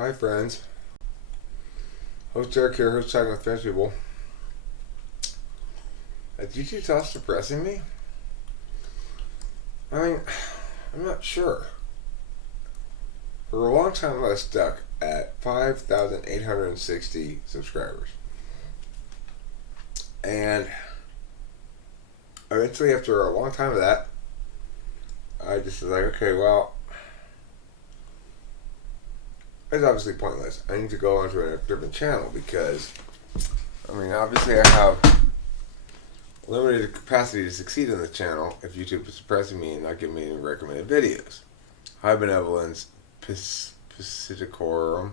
Hi friends. Host Derek here, host talking with French people. Did YouTube stop suppressing me? I mean, I'm not sure. For a long time I was stuck at 5,860 subscribers. And eventually after a long time of that, I just was like, okay, well, it's obviously pointless. I need to go onto a different channel because, I mean, obviously I have limited capacity to succeed in the channel if YouTube is suppressing me and not giving me any recommended videos. High benevolence, piscicorum.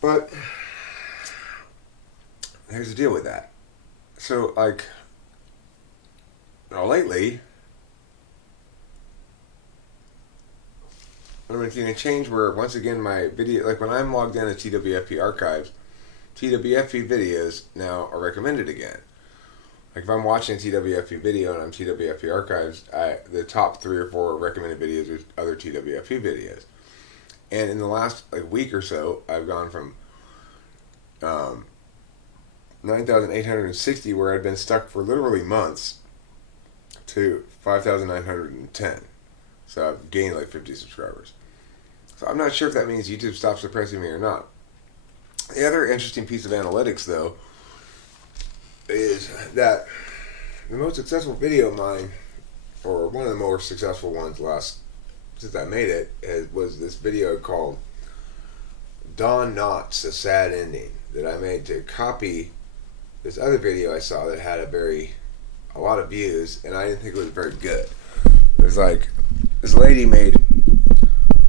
But here's the deal with that. So, lately, I'm making a change where, once again, my video, when I'm logged in to TWFP archives, TWFP videos now are recommended again. If I'm watching a TWFP video and I'm TWFP archives, the top 3 or 4 recommended videos are other TWFP videos. And in the last week or so, I've gone from 9,860, where I'd been stuck for literally months, to 5,910. So I've gained 50 subscribers. So I'm not sure if that means YouTube stopped suppressing me or not. The other interesting piece of analytics, though, is that the most successful video of mine, or one of the more successful ones since I made it, was this video called Don Knotts, A Sad Ending, that I made to copy this other video I saw that had a lot of views, and I didn't think it was very good. It was this lady made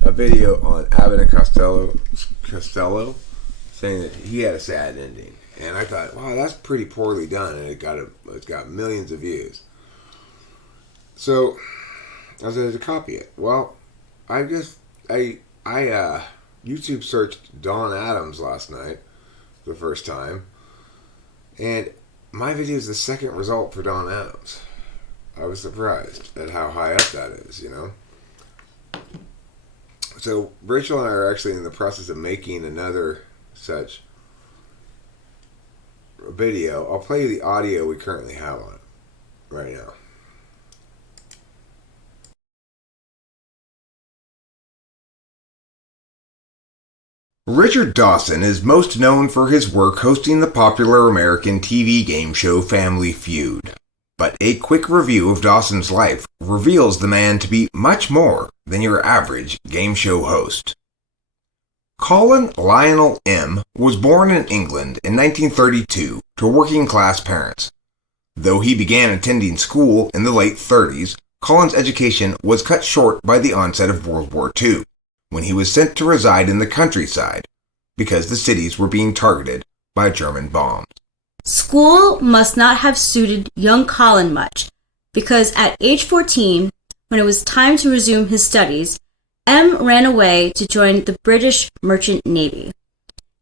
a video on Abbott and Costello saying that he had a sad ending, and I thought, wow, that's pretty poorly done, and it's got millions of views. So I was able to copy it. Well, I YouTube searched Don Adams last night for the first time, and my video is the second result for Don Adams. I was surprised at how high up that is, So Rachel and I are actually in the process of making another such video. I'll play you the audio we currently have on it right now. Richard Dawson is most known for his work hosting the popular American TV game show Family Feud. But a quick review of Dawson's life reveals the man to be much more than your average game show host. Colin Lionel M. was born in England in 1932 to working-class parents. Though he began attending school in the late 30s, Colin's education was cut short by the onset of World War II, when he was sent to reside in the countryside, because the cities were being targeted by German bombs. School must not have suited young Colin much, because at age 14, when it was time to resume his studies, M ran away to join the British Merchant Navy.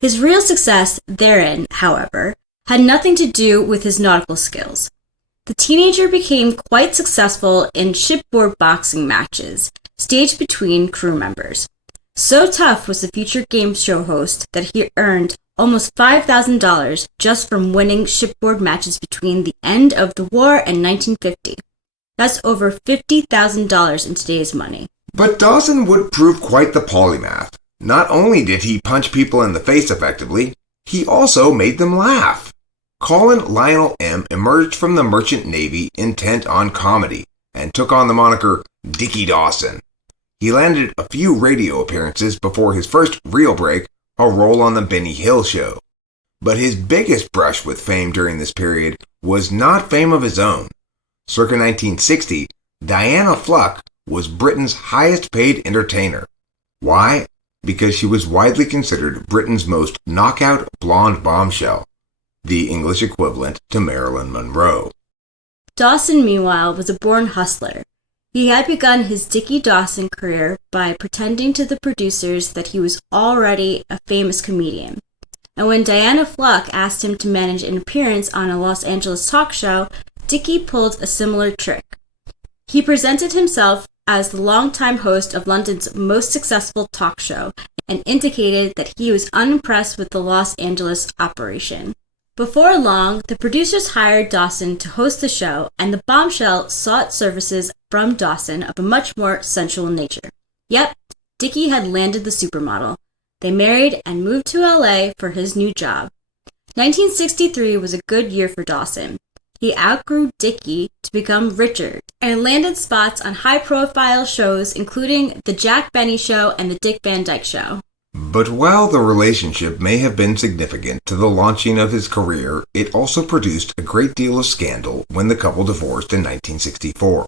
His real success therein, however, had nothing to do with his nautical skills. The teenager became quite successful in shipboard boxing matches, staged between crew members. So tough was the future game show host that he earned almost $5,000 just from winning shipboard matches between the end of the war and 1950. That's over $50,000 in today's money. But Dawson would prove quite the polymath. Not only did he punch people in the face effectively, he also made them laugh. Colin Lionel M. emerged from the Merchant Navy intent on comedy and took on the moniker Dickie Dawson. He landed a few radio appearances before his first real break, a role on the Benny Hill Show. But his biggest brush with fame during this period was not fame of his own. Circa 1960, Diana Fluck was Britain's highest paid entertainer. Why? Because she was widely considered Britain's most knockout blonde bombshell, the English equivalent to Marilyn Monroe. Dawson, meanwhile, was a born hustler. He had begun his Dickie Dawson career by pretending to the producers that he was already a famous comedian. And when Diana Fluck asked him to manage an appearance on a Los Angeles talk show, Dickie pulled a similar trick. He presented himself as the longtime host of London's most successful talk show and indicated that he was unimpressed with the Los Angeles operation. Before long, the producers hired Dawson to host the show, and the bombshell sought services from Dawson of a much more sensual nature. Yep, Dickie had landed the supermodel. They married and moved to LA for his new job. 1963 was a good year for Dawson. He outgrew Dickie to become Richard and landed spots on high-profile shows including The Jack Benny Show and The Dick Van Dyke Show. But while the relationship may have been significant to the launching of his career, it also produced a great deal of scandal when the couple divorced in 1964.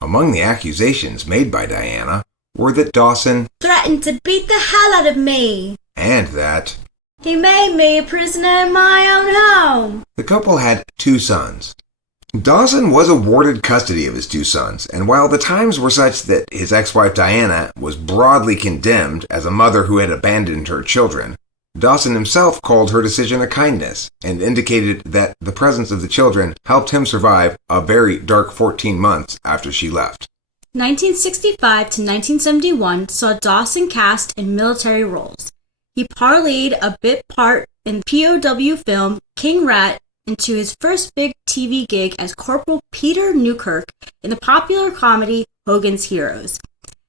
Among the accusations made by Diana were that Dawson threatened to beat the hell out of me, and that he made me a prisoner in my own home. The couple had 2 sons. Dawson was awarded custody of his 2 sons, and while the times were such that his ex-wife Diana was broadly condemned as a mother who had abandoned her children, Dawson himself called her decision a kindness and indicated that the presence of the children helped him survive a very dark 14 months after she left. 1965 to 1971 saw Dawson cast in military roles. He parlayed a bit part in POW film King Rat into his first big TV gig as Corporal Peter Newkirk in the popular comedy Hogan's Heroes.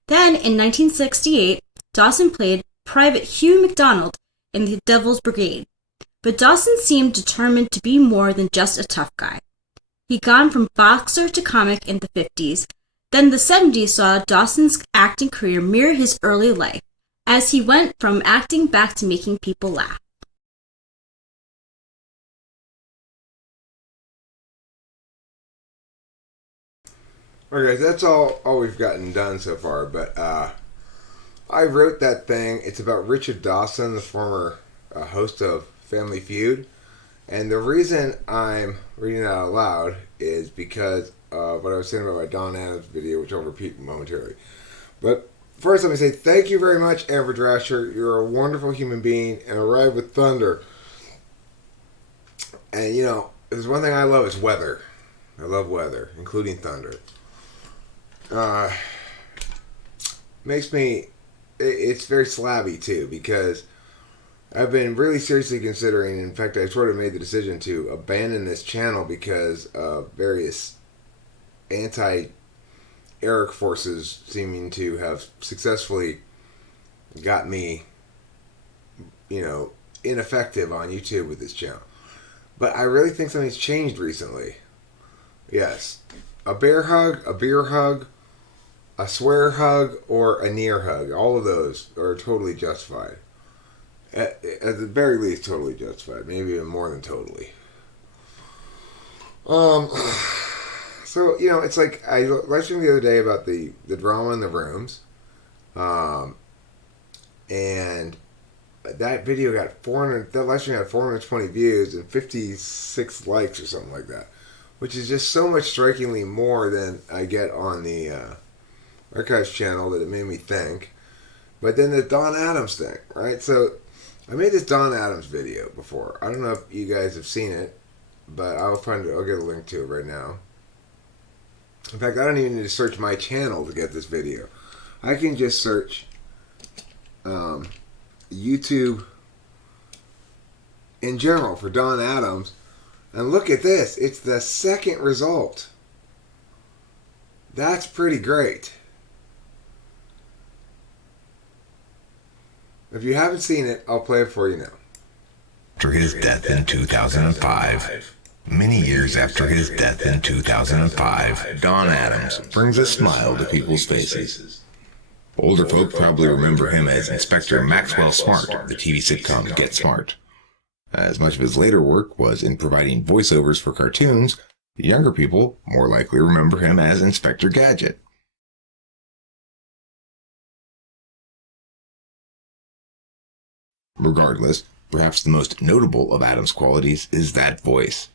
Then, in 1968, Dawson played Private Hugh MacDonald in The Devil's Brigade. But Dawson seemed determined to be more than just a tough guy. He'd gone from boxer to comic in the 50s. Then the 70s saw Dawson's acting career mirror his early life, as he went from acting back to making people laugh. Okay, that's all we've gotten done so far, but I wrote that thing. It's about Richard Dawson, the former host of Family Feud, and the reason I'm reading that out loud is because of what I was saying about my Don Adams video, which I'll repeat momentarily. But first, let me say thank you very much, Amber Drasher. You're a wonderful human being and a ride with thunder. And, you know, there's one thing I love is weather. I love weather, including thunder. Makes me, it's very slabby too, because I've been really seriously considering, in fact I sort of made the decision to abandon this channel because of various anti-Eric forces seeming to have successfully got me, you know, ineffective on YouTube with this channel. But I really think something's changed recently. Yes. A bear hug, a beer hug, a swear hug, or a near hug. All of those are totally justified. At the very least, totally justified. Maybe even more than totally. So, you know, it's like I live streamed the other day about the drama in the rooms. And that video got that live stream had 420 views and 56 likes or something like that. Which is just so much strikingly more than I get on the Archives channel that it made me think. But then the Don Adams thing, right? So I made this Don Adams video before. I don't know if you guys have seen it, but I'll get a link to it right now. In fact, I don't even need to search my channel to get this video. I can just search YouTube in general for Don Adams. And look at this. It's the second result. That's pretty great. If you haven't seen it, I'll play it for you now. After his death in 2005, many years after his death in 2005, Don Adams brings a smile to people's faces. Older folk probably remember him as Inspector Maxwell Smart, the TV sitcom Get Smart. As much of his later work was in providing voiceovers for cartoons, the younger people more likely remember him as Inspector Gadget. Regardless, perhaps the most notable of Adams' qualities is that voice.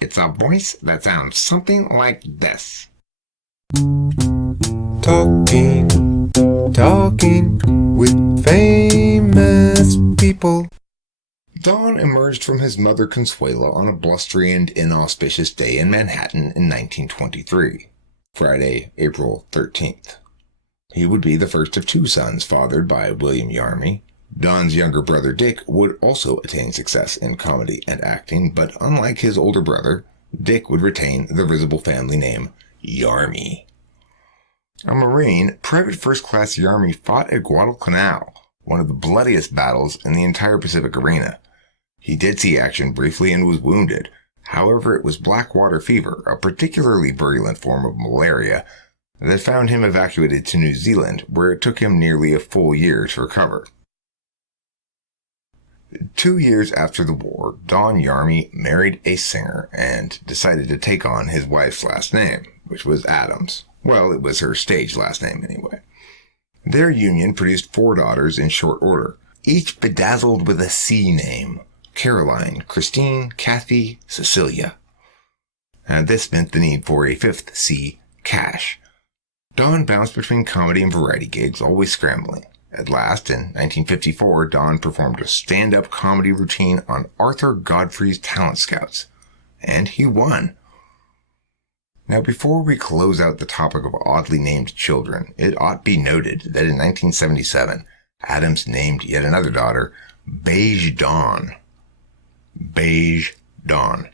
It's a voice that sounds something like this. Talking with famous people. Don emerged from his mother Consuela on a blustery and inauspicious day in Manhattan in 1923. Friday, April 13th. He would be the first of two sons fathered by William Yarmy. Don's younger brother Dick would also attain success in comedy and acting, but unlike his older brother, Dick would retain the risible family name Yarmy. A Marine, Private First Class Yarmy fought at Guadalcanal, one of the bloodiest battles in the entire Pacific arena. He did see action briefly and was wounded. However, it was black water fever, a particularly virulent form of malaria, that found him evacuated to New Zealand, where it took him nearly a full year to recover. 2 years after the war, Don Yarmy married a singer and decided to take on his wife's last name, which was Adams. Well, it was her stage last name anyway. Their union produced 4 daughters in short order, each bedazzled with a C name: Caroline, Christine, Kathy, Cecilia. And this meant the need for a 5th C, Cash. Don bounced between comedy and variety gigs, always scrambling. At last, in 1954, Don performed a stand-up comedy routine on Arthur Godfrey's Talent Scouts, and he won. Now, before we close out the topic of oddly named children, it ought be noted that in 1977, Adams named yet another daughter Beige Dawn. Beige Dawn.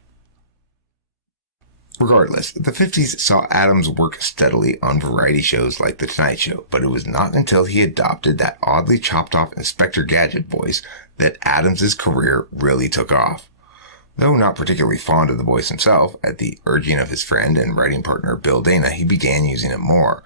Regardless, the 50s saw Adams work steadily on variety shows like The Tonight Show, but it was not until he adopted that oddly chopped-off Inspector Gadget voice that Adams's career really took off. Though not particularly fond of the voice himself, at the urging of his friend and writing partner Bill Dana, he began using it more.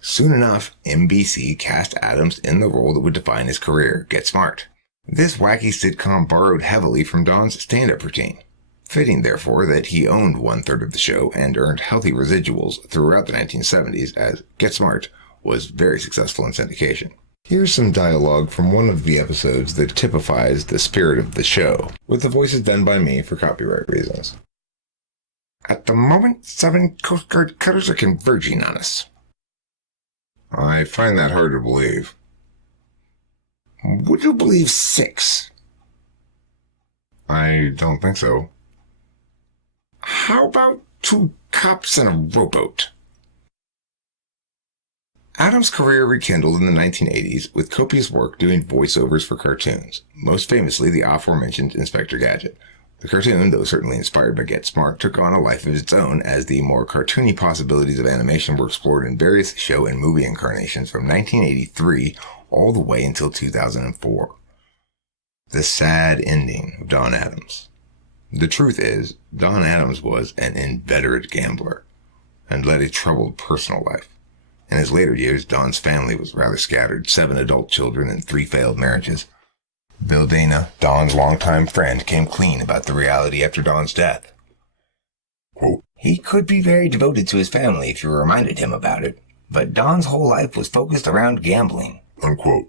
Soon enough, NBC cast Adams in the role that would define his career, Get Smart. This wacky sitcom borrowed heavily from Don's stand-up routine. Fitting, therefore, that he owned 1/3 of the show and earned healthy residuals throughout the 1970s, as Get Smart was very successful in syndication. Here's some dialogue from one of the episodes that typifies the spirit of the show, with the voices done by me for copyright reasons. At the moment, 7 Coast Guard cutters are converging on us. I find that hard to believe. Would you believe 6? I don't think so. How about 2 cops and a rowboat? Adams' career rekindled in the 1980s with copious work doing voiceovers for cartoons, most famously the aforementioned Inspector Gadget. The cartoon, though certainly inspired by Get Smart, took on a life of its own as the more cartoony possibilities of animation were explored in various show and movie incarnations from 1983 all the way until 2004. The sad ending of Don Adams. The truth is, Don Adams was an inveterate gambler and led a troubled personal life. In his later years, Don's family was rather scattered, 7 adult children and 3 failed marriages. Bill Dana, Don's longtime friend, came clean about the reality after Don's death. Quote, he could be very devoted to his family if you reminded him about it, but Don's whole life was focused around gambling. Unquote.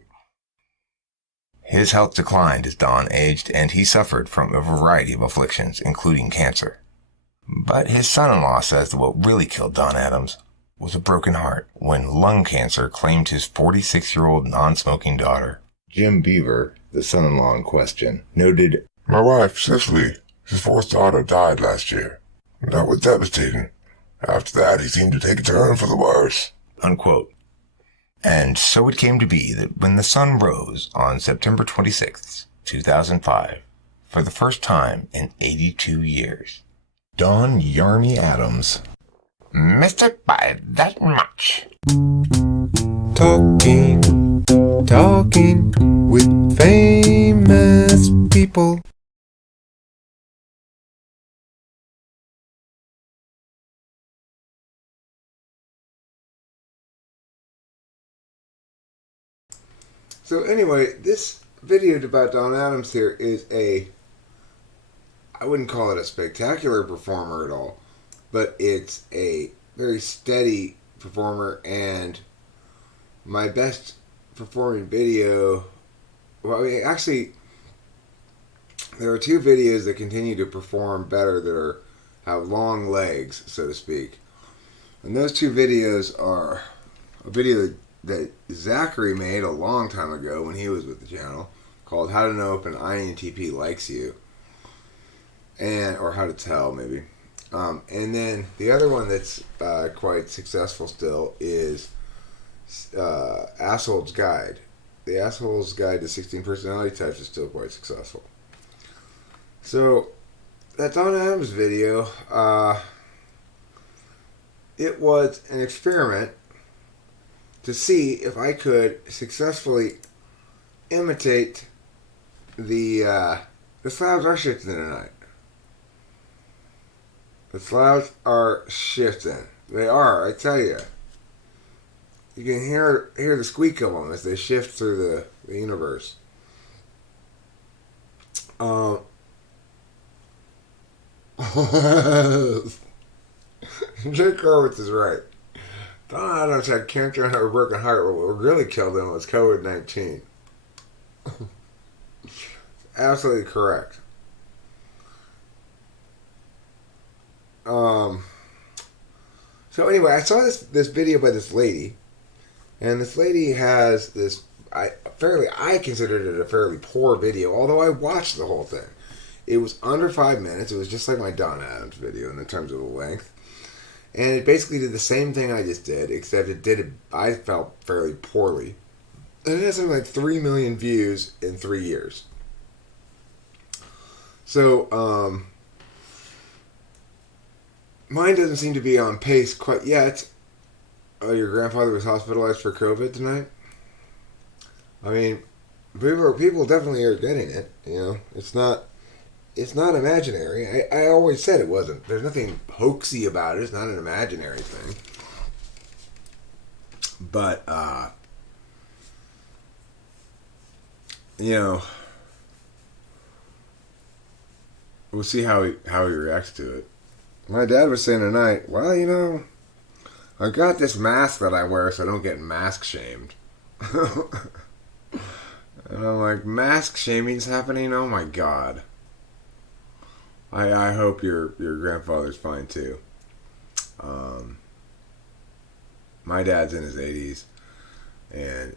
His health declined as Don aged, and he suffered from a variety of afflictions, including cancer. But his son-in-law says that what really killed Don Adams was a broken heart when lung cancer claimed his 46-year-old non-smoking daughter. Jim Beaver, the son-in-law in question, noted, my wife, Cicely, his 4th daughter, died last year. That was devastating. After that, he seemed to take a turn for the worse. Unquote. And so it came to be that when the sun rose on September 26, 2005, for the first time in 82 years, Don Yarmy Adams missed it by that much. Talking with famous people. So anyway, this video about Don Adams here is I wouldn't call it a spectacular performer at all, but it's a very steady performer, and my best performing video, well, I mean, actually, there are 2 videos that continue to perform better that have long legs, so to speak. And those 2 videos are a video that Zachary made a long time ago when he was with the channel, called How to Know If an INTP Likes You, or How to Tell, maybe. And then the other one that's quite successful still is Asshole's Guide. The Asshole's Guide to 16 Personality Types is still quite successful. So, that Don Adams video, it was an experiment to see if I could successfully imitate the slabs are shifting tonight. The slabs are shifting. They are, I tell you. You can hear the squeak of them as they shift through the universe. Jake Horowitz is right. Don Adams had cancer and a broken heart, but what really killed him was COVID-19. Absolutely correct. So anyway, I saw this video by this lady, and this lady has this. I considered it a fairly poor video, although I watched the whole thing. It was under 5 minutes. It was just like my Don Adams video in terms of the length, and it basically did the same thing I just did, except it did it. I felt fairly poorly, and it has something like 3 million views in 3 years. So, mine doesn't seem to be on pace quite yet. Oh, your grandfather was hospitalized for COVID tonight? I mean, people definitely are getting it, you know. It's not imaginary. I always said it wasn't. There's nothing hoaxy about it. It's not an imaginary thing. But, you know, we'll see how he reacts to it. My dad was saying tonight, well, you know, I got this mask that I wear so I don't get mask shamed. And I'm like, mask shaming's happening? Oh my God. I hope your grandfather's fine too. My dad's in his 80s, and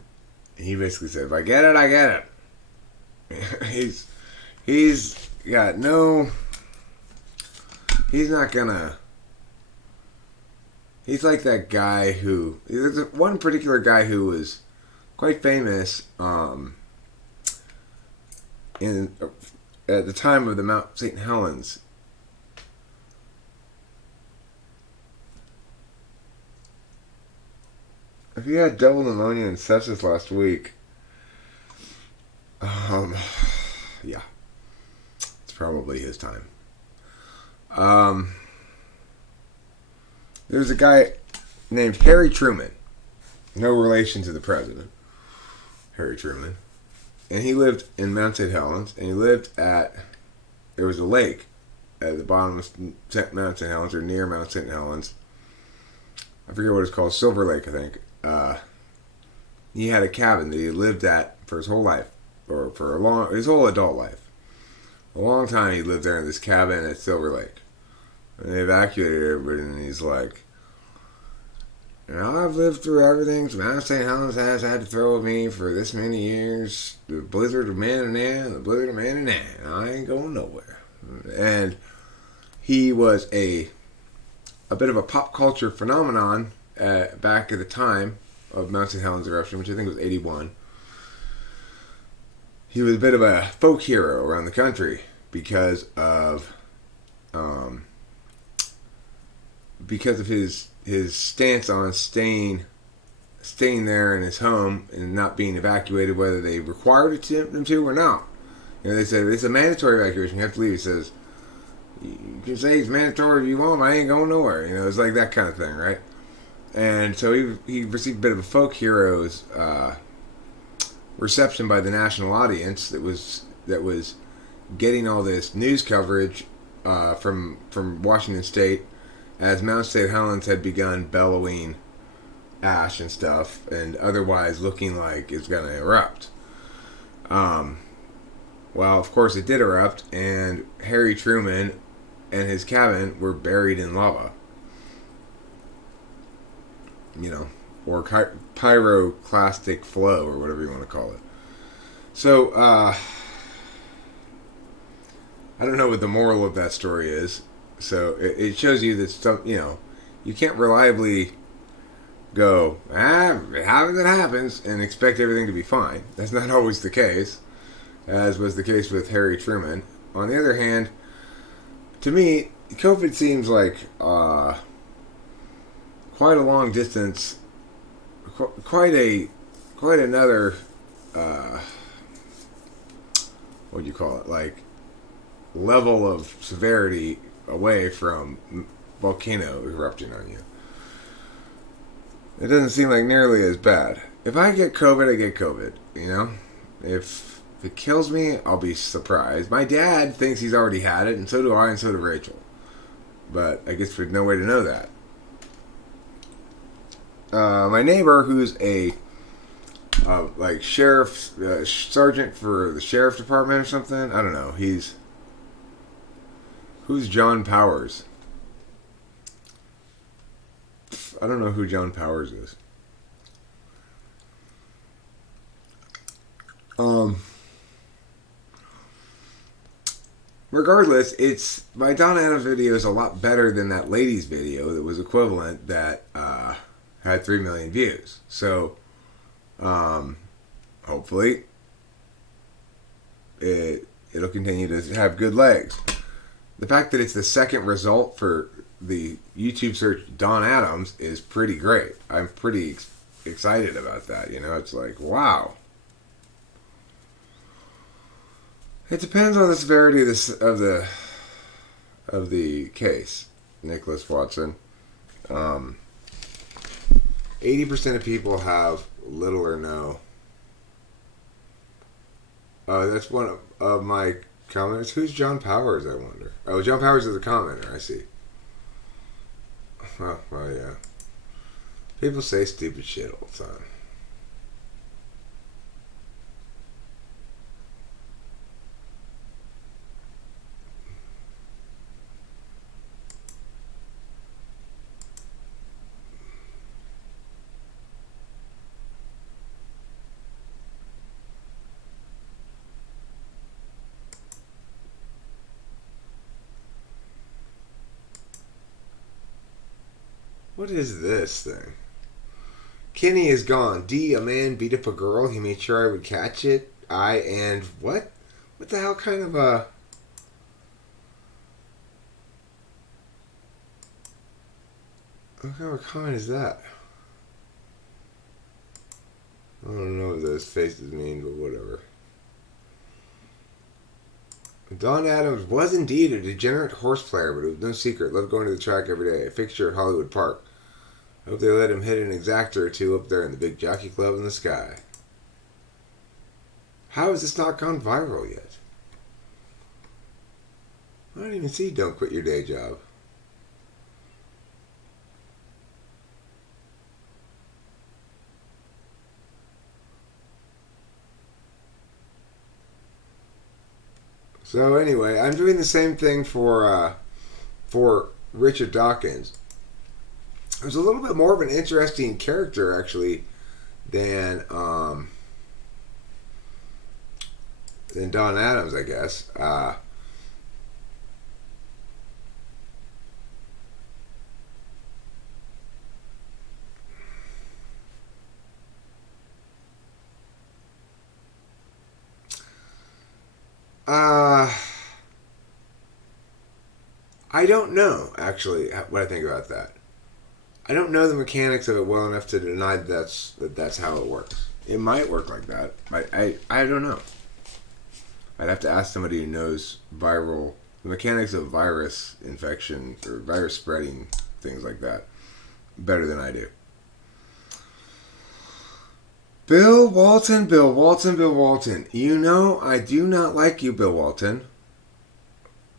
he basically said, if I get it, I get it. He's got no... He's not gonna... He's like that guy who... There's one particular guy who was quite famous at the time of the Mount St. Helens. If he had double pneumonia and sepsis last week, yeah, it's probably his time. There's a guy named Harry Truman, no relation to the president, Harry Truman, and he lived in Mount St. Helens, and he lived there was a lake at the bottom of Mount St. Helens, or near Mount St. Helens. I forget what it's called, Silver Lake, I think. He had a cabin that he lived at for his whole life, or for his whole adult life. A long time he lived there in this cabin at Silver Lake. And they evacuated everybody, and he's like, you know, I've lived through everything Mount St. Helens has had to throw at me for this many years. The blizzard of Manannan, the blizzard of Manannan. I ain't going nowhere. And he was a bit of a pop culture phenomenon back at the time of Mount St. Helens eruption, which I think was 81. He was a bit of a folk hero around the country because of his stance on staying there in his home and not being evacuated, whether they required them to or not. You know, they said it's a mandatory evacuation. You have to leave. He says, you can say it's mandatory if you want, but I ain't going nowhere. You know, it's like that kind of thing, right? And so he received a bit of a folk hero's reception by the national audience that was getting all this news coverage from Washington State as Mount St. Helens had begun bellowing ash and stuff, and otherwise looking like it's going to erupt. Well, of course it did erupt, and Harry Truman and his cabin were buried in lava. You know, or pyroclastic flow, or whatever you want to call it. So, I don't know what the moral of that story is. So it shows you that you can't reliably go, it happens, it happens, and expect everything to be fine. That's not always the case, as was the case with Harry Truman. On the other hand, to me, COVID seems like quite a long distance, quite another, what do you call it, like level of severity away from volcano erupting on you. It doesn't seem like nearly as bad. If I get COVID, I get COVID. If it kills me, I'll be surprised. My dad thinks he's already had it, and so do I, and so does Rachel. But I guess there's no way to know that. My neighbor, who's a sheriff, sergeant for the sheriff department or something. I don't know. Who's John Powers? I don't know who John Powers is. Regardless, my Don Adams video is a lot better than that lady's video that was equivalent that had 3 million views. So, hopefully, it'll continue to have good legs. The fact that it's the second result for the YouTube search Don Adams is pretty great. I'm pretty excited about that. It's like, wow. It depends on the severity of the case, Nicholas Watson. 80% of people have little or no. That's one of my commenters. Who's John Powers, I wonder? Oh, John Powers is a commenter, I see. Oh, well, yeah. People say stupid shit all the time. What is this thing? Kenny is gone. D, a man beat up a girl. He made sure I would catch it. And what? What the hell kind of a... What kind of a comment is that? I don't know what those faces mean, but whatever. Don Adams was indeed a degenerate horse player, but it was no secret. Loved going to the track every day. A fixture at Hollywood Park. I hope they let him hit an exacta or two up there in the big jockey club in the sky. How has this not gone viral yet? I don't even see Don't Quit Your Day Job. So anyway, I'm doing the same thing for Richard Dawkins. There's a little bit more of an interesting character actually than Don Adams, I guess. I don't know, actually, what I think about that. I don't know the mechanics of it well enough to deny that's how it works. It might work like that. I don't know. I'd have to ask somebody who knows the mechanics of virus infection or virus spreading, things like that, better than I do. Bill Walton. You know I do not like you, Bill Walton.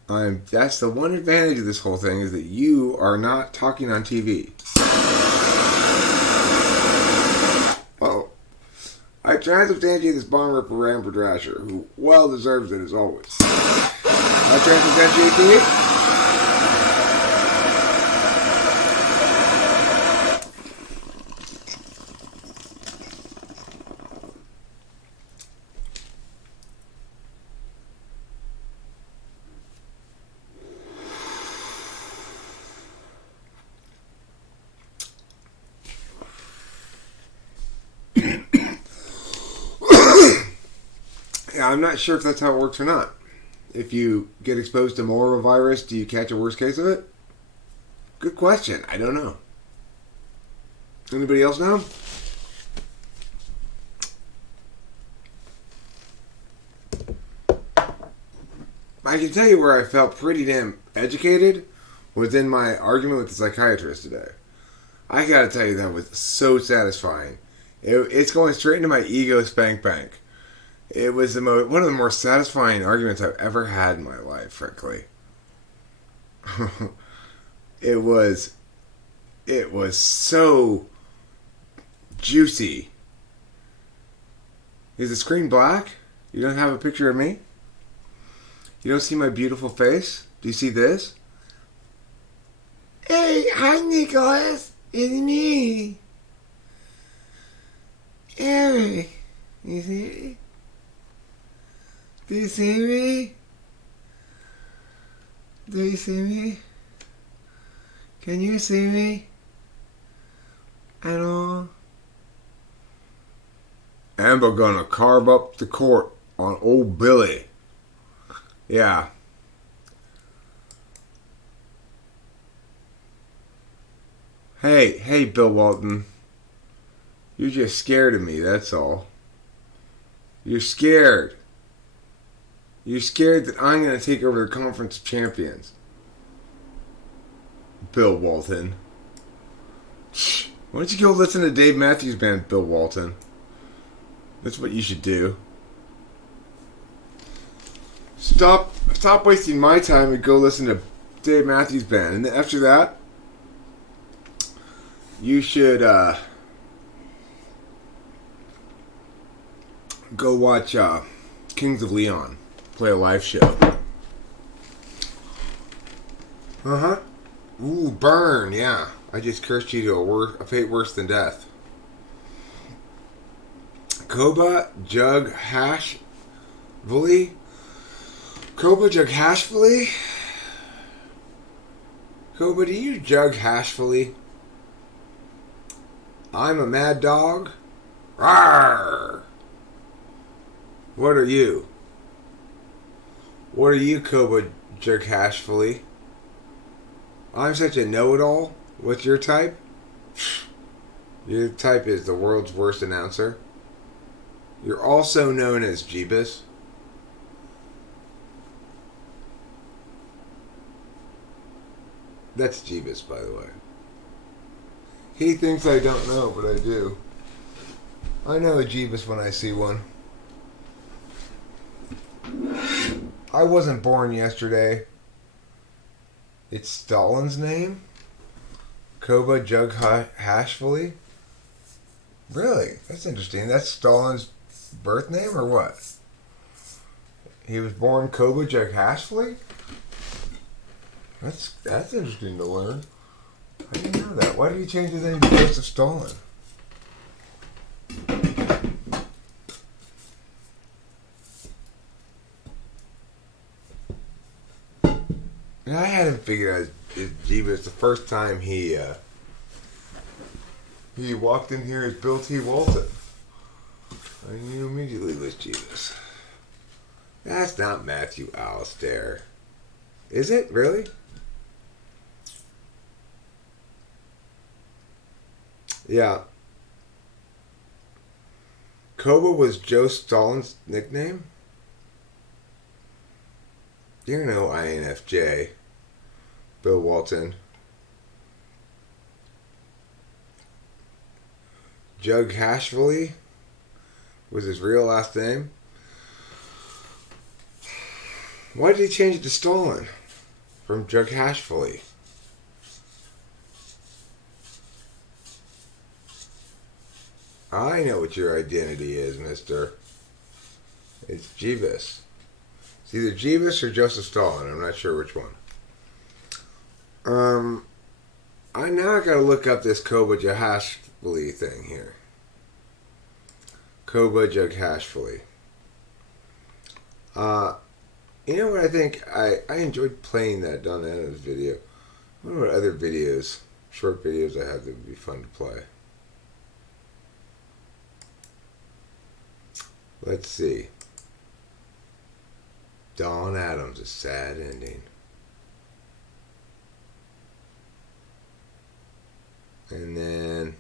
That's the one advantage of this whole thing, is that you are not talking on TV. Well, I transubstantiate this bomber for Rampart Rasher, who well deserves it as always. I transubstantiate thee. Yeah, I'm not sure if that's how it works or not. If you get exposed to more of a virus, do you catch a worse case of it? Good question. I don't know. Anybody else know? I can tell you where I felt pretty damn educated was in my argument with the psychiatrist today. I gotta tell you, that was so satisfying. It's going straight into my ego spank bank. It was one of the more satisfying arguments I've ever had in my life, frankly. It was so juicy. Is the screen black? You don't have a picture of me? You don't see my beautiful face? Do you see this? Hey, hi Nicholas. It's me. Eric. You see me? Do you see me? Do you see me? Can you see me? At all? Amber gonna carve up the court on old Billy. Yeah. Hey, Bill Walton. You're just scared of me, that's all. You're scared. You're scared that I'm going to take over the conference of champions. Bill Walton. Why don't you go listen to Dave Matthews Band, Bill Walton? That's what you should do. Stop wasting my time and go listen to Dave Matthews Band. And then after that, you should go watch Kings of Leon play a live show. Uh-huh. Ooh, burn, yeah. I just cursed you to a fate worse than death. Koba Jug Hashvili? Koba Jug Hashvili? Koba, do you jug Hashvili? I'm a mad dog. Rawr! What are you? What are you, Koba Jug Hashvili? I'm such a know-it-all. What's your type? Your type is the world's worst announcer. You're also known as Jeebus. That's Jeebus, by the way. He thinks I don't know, but I do. I know a Jeebus when I see one. I wasn't born yesterday. It's Stalin's name? Koba Jug Hashvili? Really? That's interesting. That's Stalin's birth name or what? He was born Koba Jug Hashvili? That's interesting to learn. I didn't know that. Why did he change his name to Joseph Stalin? And I hadn't figured out his Jeebus the first time he walked in here as Bill T. Walton. I knew immediately it was Jeebus. That's not Matthew Alistair. Is it? Really? Yeah. Koba was Joe Stalin's nickname? You know INFJ. Bill Walton. Jug Hashvili was his real last name. Why did he change it to Stalin from Jug Hashvili? I know what your identity is, mister. It's Jeebus. It's either Jeebus or Joseph Stalin. I'm not sure which one. I now gotta look up this Koba Jug Hashvili thing here. Koba Jug Hashvili. You know what I think? I enjoyed playing that Don Adams video. I wonder what other videos, short videos I have that would be fun to play. Let's see. Dawn Adams, a sad ending. And then.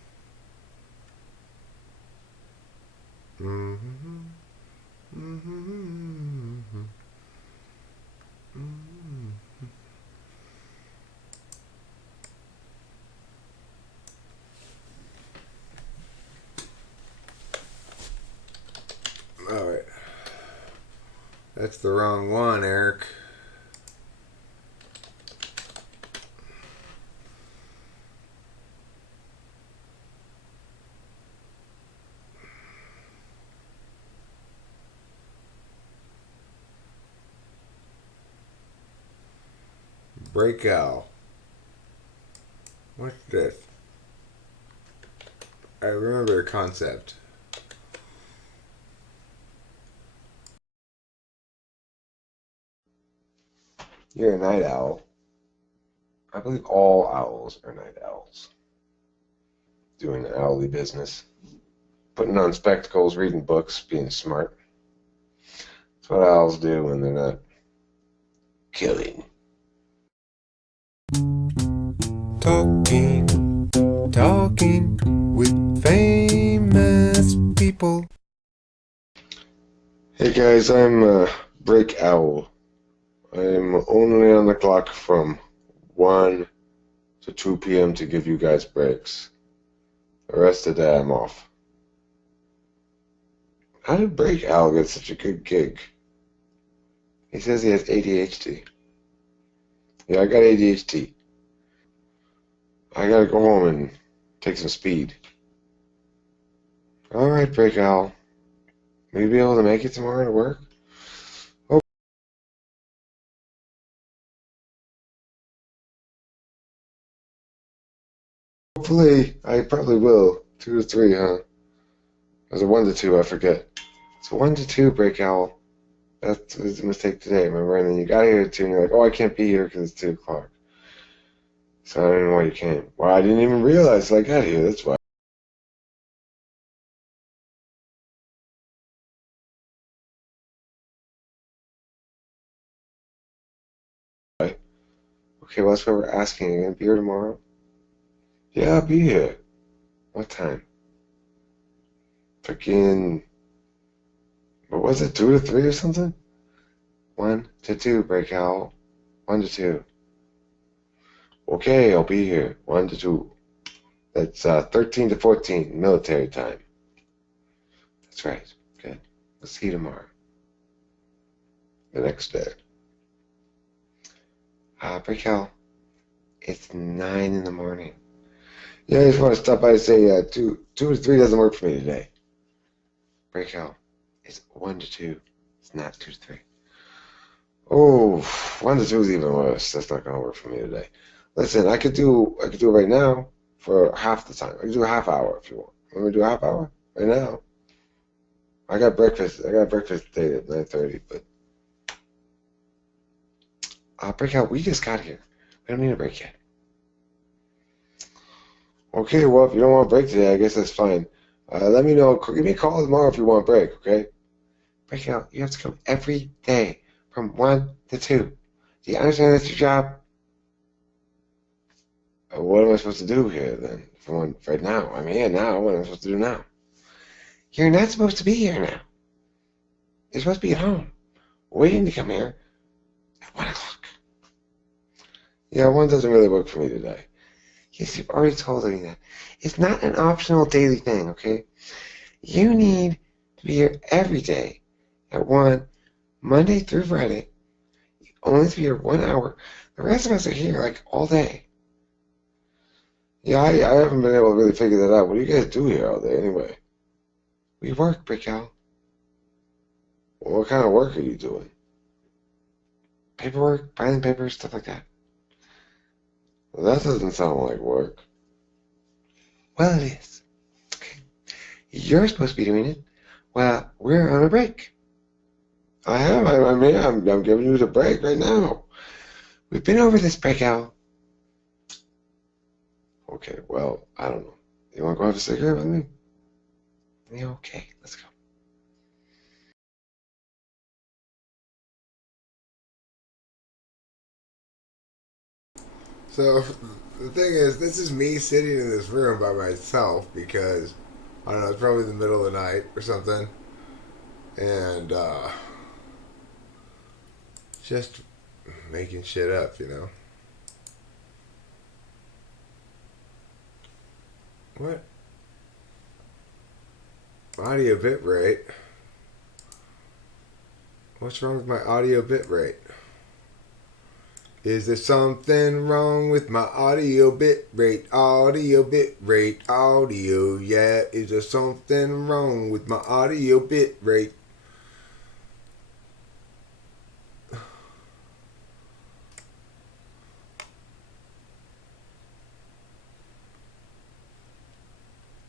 Alright. That's the wrong one, Eric. Breakout. What's this? I remember the concept. You're a night owl. I believe all owls are night owls. Doing owly business. Putting on spectacles, reading books, being smart. That's what owls do when they're not killing. Talking with famous people. Hey guys, I'm Break Owl. I'm only on the clock from 1 to 2 p.m. to give you guys breaks. The rest of the day I'm off. How did Break Owl get such a good gig? He says he has ADHD. Yeah, I got ADHD. I gotta go home and take some speed. Alright, Break Owl. Will you be able to make it tomorrow to work? Hopefully, I probably will. 2 to 3, huh? Was it 1 to 2? I forget. It's 1 to 2, Break Owl. That was a mistake today, remember? And then you got here at 2 and you're like, oh, I can't be here because it's 2 o'clock. So I don't know why you came. Well, I didn't even realize till I got here, that's why. Okay, well, that's what we're asking. Are you going to be here tomorrow? Yeah, I'll be here. What time? Freaking, what was it, 2 to 3 or something? 1 to 2, Break Owl. 1 to 2. Okay, I'll be here. 1 to 2. That's 13 to 14, military time. That's right. Okay. We'll see you tomorrow. The next day. Break Owl. It's 9 in the morning. Yeah, I just want to stop by and say 2 to 3 doesn't work for me today. Break Owl. It's 1 to 2. It's not 2 to 3. Oh, 1 to 2 is even worse. That's not gonna work for me today. Listen, I could do it right now for half the time. I could do a half hour if you want. Want me to do a half hour right now? I got breakfast today at 9:30, but Break Out. We just got here. We don't need a break yet. Okay, well, if you don't want a break today, I guess that's fine. Let me know. Give me a call tomorrow if you want a break, okay? Break Out. You have to come every day from 1 to 2. Do you understand that's your job? What am I supposed to do here then? Right now. I'm here now. What am I supposed to do now? You're not supposed to be here now. You're supposed to be at home, waiting to come here at 1 o'clock. Yeah, 1 doesn't really work for me today. Yes, you've already told me that. It's not an optional daily thing, okay? You need to be here every day at 1, Monday through Friday. You only have to be here 1 hour. The rest of us are here like all day. Yeah, I haven't been able to really figure that out. What do you guys do here all day anyway? We work, Brick Owl. Well, what kind of work are you doing? Paperwork, filing papers, stuff like that. Well, that doesn't sound like work. Well, it is. Okay. You're supposed to be doing it. Well, we're on a break. I am. I'm giving you the break right now. We've been over this, Break Owl. Okay, well, I don't know. You want to go have a cigarette with me? Yeah, okay, let's go. So the thing is, this is me sitting in this room by myself because I don't know, it's probably the middle of the night or something, and just making shit up, you know. What? Audio bit rate? What's wrong with my audio bit rate? Is there something wrong with my audio bit rate? Audio bit rate, audio, yeah. Is there something wrong with my audio bit rate?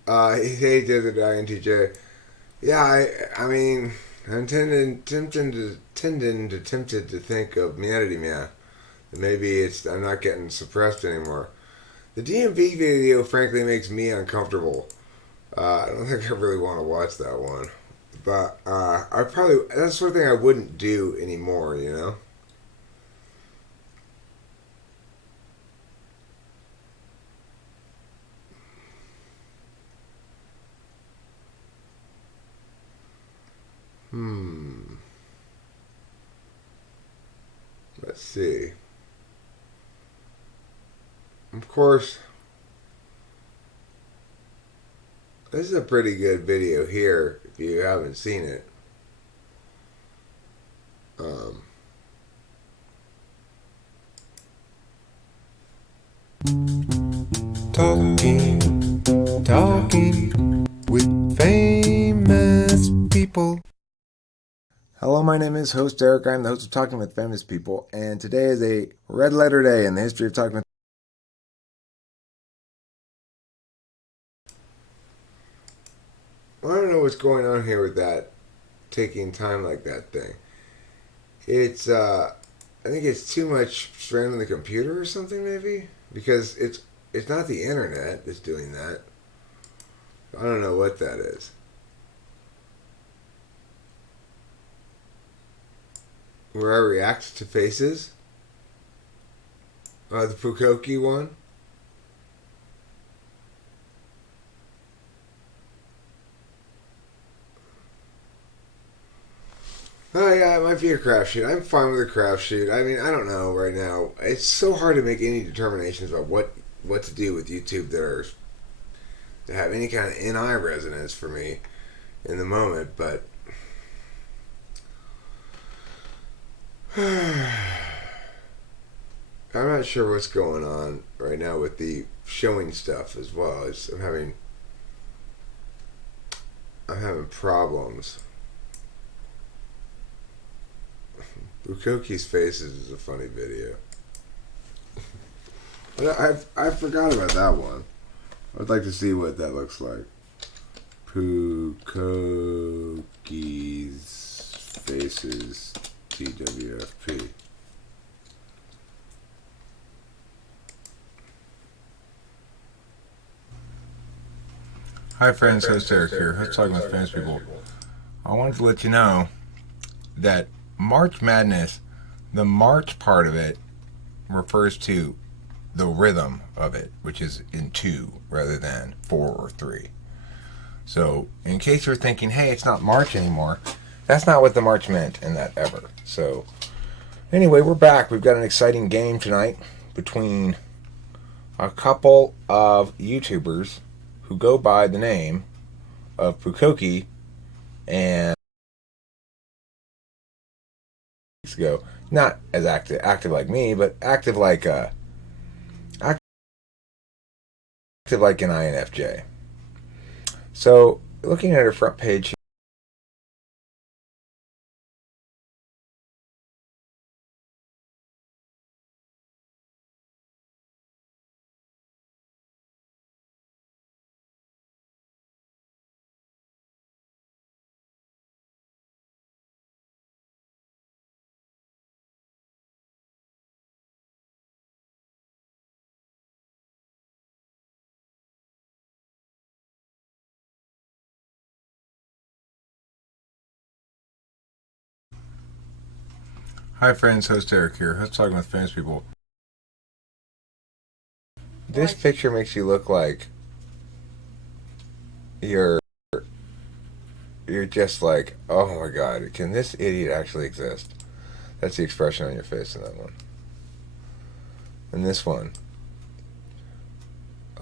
Hey, Desert INTJ. Yeah, I mean, I'm tempted to think of Humanity Man. Maybe I'm not getting suppressed anymore. The DMV video, frankly, makes me uncomfortable. I don't think I really want to watch that one. But that's the sort of thing I wouldn't do anymore, you know? Let's see. Of course, this is a pretty good video here if you haven't seen it. Um, Talking with famous people. Hello, my name is host Eric. I'm the host of Talking with Famous People, and today is a red letter day in the history of Talking with. I don't know what's going on here with that taking time like that thing. I think it's too much strain on the computer or something, maybe, because it's not the internet that's doing that. I don't know what that is. Where I react to faces. The Pukoki one. Oh yeah, it might be a crapshoot. I'm fine with a crapshoot. I mean, I don't know right now. It's so hard to make any determinations about what to do with YouTube that have any kind of NI resonance for me in the moment. But I'm not sure what's going on right now with the showing stuff as well. I'm having problems. Bukoki's Faces is a funny video. I forgot about that one. I'd like to see what that looks like. Pukoki's Faces TWFP. Hi friends, host Eric here, host Talking with Famous People. I wanted to let you know that March Madness, the March part of it refers to the rhythm of it, which is in 2 rather than 4 or 3. So in case you're thinking, hey, it's not March anymore, that's not what the March meant in that ever. So anyway, we're back. We've got an exciting game tonight between a couple of YouTubers who go by the name of Pukoki and ago, not as active like me, but active like an INFJ. So looking at her front page. Hi friends, host Eric here, host Talking with Famous People. This picture makes you look like you're just like, oh my god, can this idiot actually exist? That's the expression on your face in that one. And this one,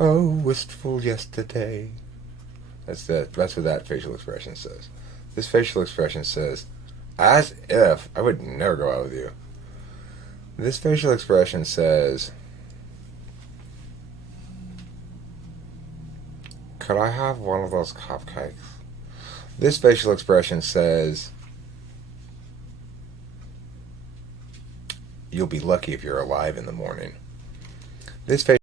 oh, wistful yesterday. That's what that facial expression says. This facial expression says, as if I would never go out with you. This facial expression says, could I have one of those cupcakes? This facial expression says, you'll be lucky if you're alive in the morning. This facial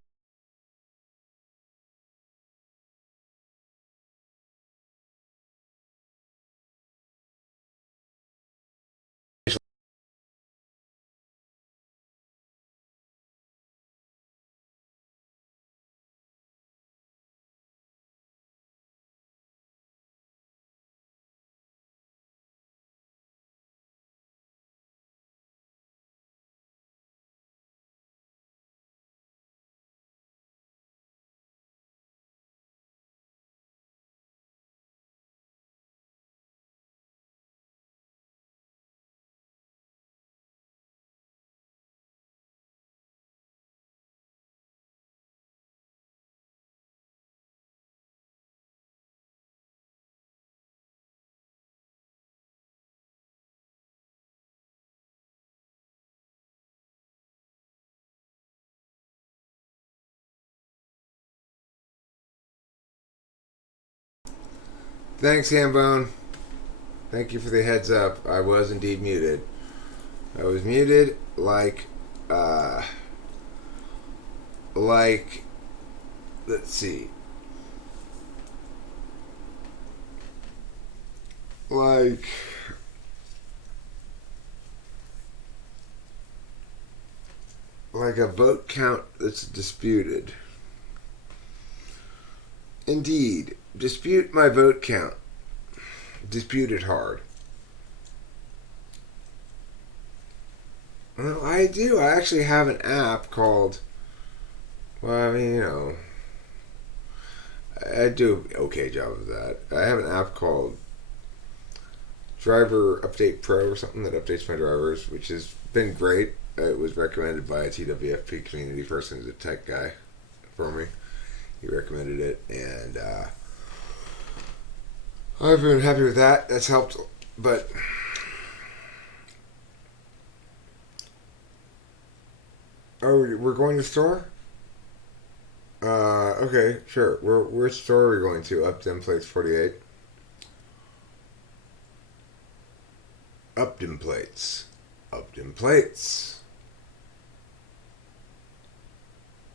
Thanks, Hambone. Thank you for the heads up. I was indeed muted. I was muted let's see. Like a vote count that's disputed. Indeed, dispute my vote count. Dispute it hard. Well, I do. I actually have an app called, well, I mean, you know, I do an okay job of that. I have an app called Driver Update Pro or something that updates my drivers, which has been great. It was recommended by a TWFP community person who's a tech guy for me. He recommended it, and I've been happy with that. That's helped, but we're going to the store? Okay, sure. Which store are we going to? Upton Plates 48. Upton Plates. Upton Plates.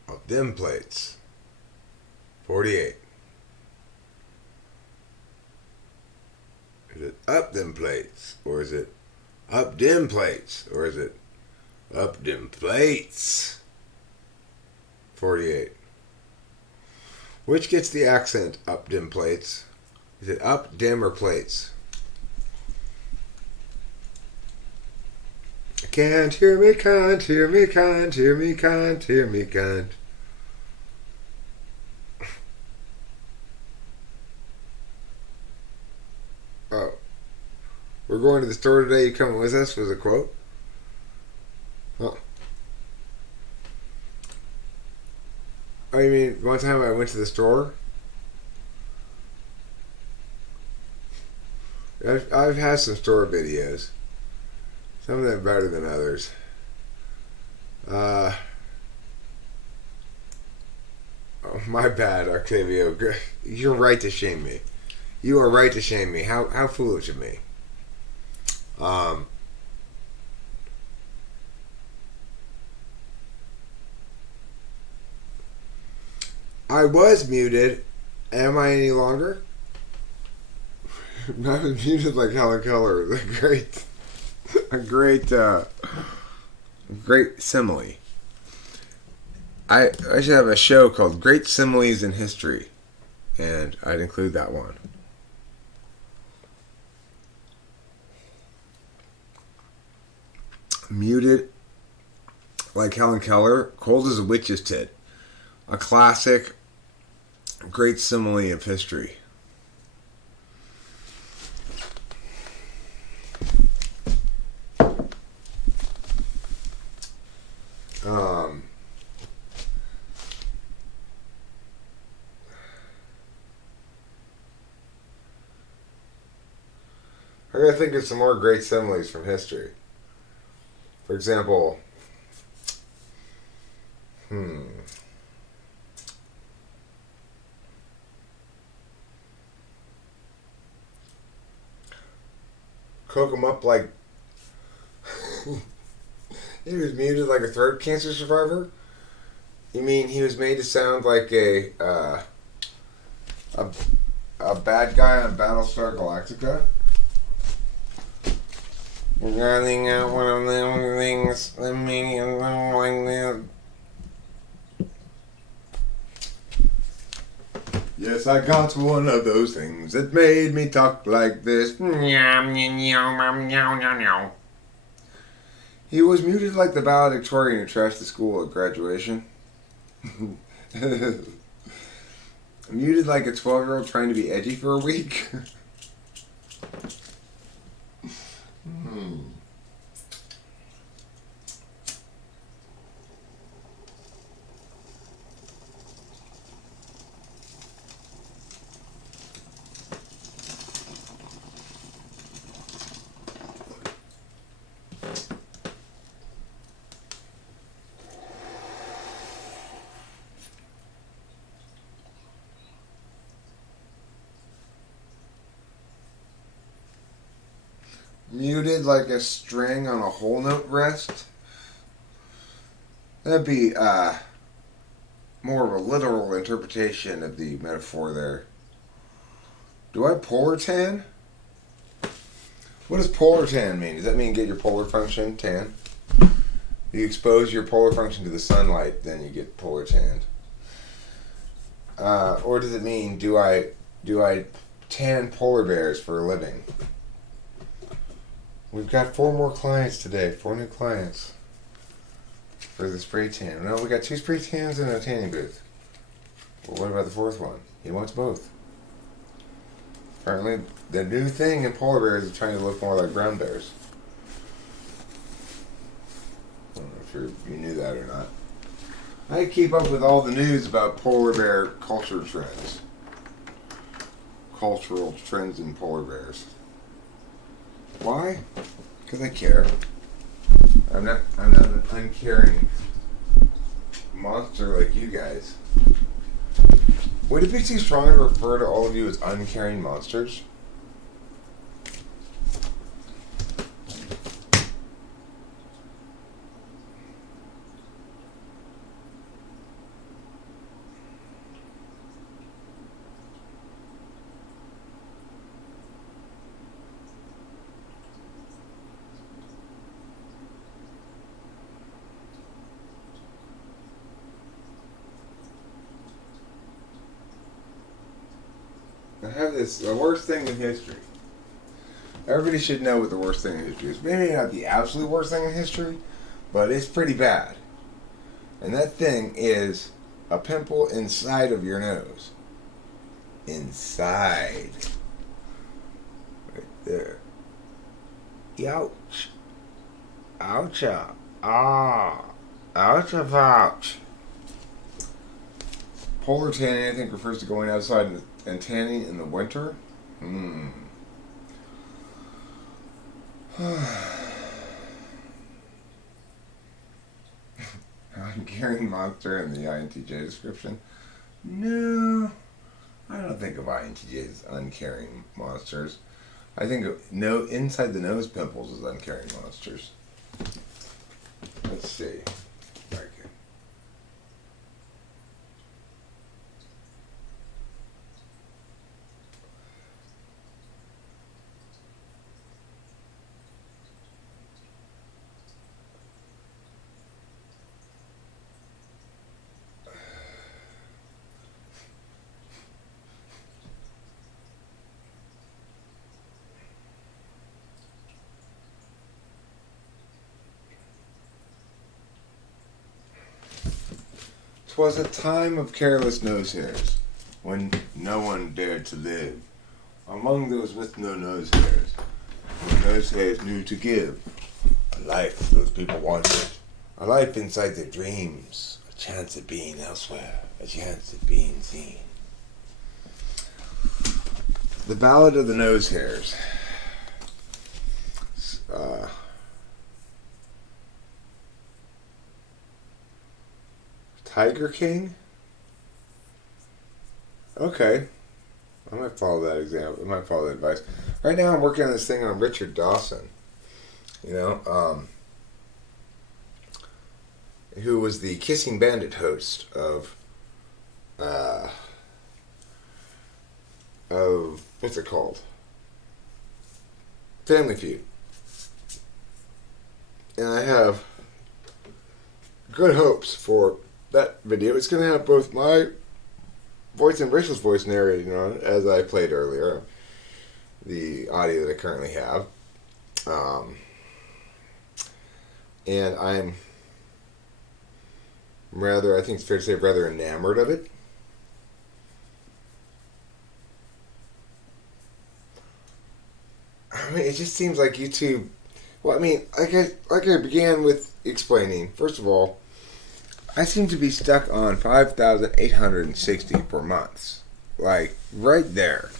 Upton Plates 48. Is it up them plates? Or is it up dim plates? Or is it up dim plates? 48. Which gets the accent up dim plates? Is it up, dim, or plates? Can't hear me, can't hear me, can't hear me, can't hear me, can't. Oh. We're going to the store today, you coming with us, was a quote. Oh. Oh, you mean one time I went to the store? I've had some store videos. Some of them better than others. Oh, my bad, Octavio. You're right to shame me. You are right to shame me. How foolish of me. I was muted. Am I any longer? I was muted like Helen Keller. A great simile. I should have a show called Great Similes in History, and I'd include that one. Muted like Helen Keller, cold as a witch's tit. A classic, great simile of history. I gotta think of some more great similes from history. For example, cook him up like he was muted like a throat cancer survivor. You mean he was made to sound like a bad guy on Battlestar Galactica? Running out one of them things, the meaning like that. Yes, I got one of those things that made me talk like this. He was muted like the valedictorian who trashed the school at graduation. Muted like a 12-year-old trying to be edgy for a week. Muted like a string on a whole note rest. That'd be more of a literal interpretation of the metaphor there. Do I polar tan? What does polar tan mean? Does that mean get your polar function tan? You expose your polar function to the sunlight, then you get polar tanned. Or does it mean do I tan polar bears for a living? We've got 4 more clients today. 4 new clients for the spray tan. No, we got 2 spray tans and a tanning booth. Well, what about the 4th one? He wants both. Apparently, the new thing in polar bears is trying to look more like brown bears. I don't know if you knew that or not. I keep up with all the news about polar bear culture trends. Cultural trends in polar bears. Why? Because I care. I'm not an uncaring monster like you guys. Would it be too strong to refer to all of you as uncaring monsters? I have the worst thing in history. Everybody should know what the worst thing in history is. Maybe not the absolute worst thing in history, but it's pretty bad. And that thing is a pimple inside of your nose. Inside. Right there. Ouch. Oucha. Ah. Oucha ouch. Polar tanning, I think, refers to going outside and tanning in the winter. Uncaring monster in the INTJ description. No, I don't think of INTJs as uncaring monsters. I think of inside the nose pimples as uncaring monsters. Let's see. 'Twas a time of careless nose hairs, when no one dared to live among those with no nose hairs, when nose hairs knew to give a life those people wanted, a life inside their dreams, a chance at being elsewhere, a chance at being seen. The Ballad of the Nose Hairs. Tiger King? Okay. I might follow that example. I might follow that advice. Right now I'm working on this thing on Richard Dawson. Who was the Kissing Bandit host of what's it called? Family Feud. And I have good hopes for that video. It's going to have both my voice and Rachel's voice narrating on it, as I played earlier, the audio that I currently have. And I'm rather, I think it's fair to say, rather enamored of it. I mean, it just seems like YouTube. Well, I mean, like I began with explaining. First of all, I seem to be stuck on 5,860 for months. Like right there.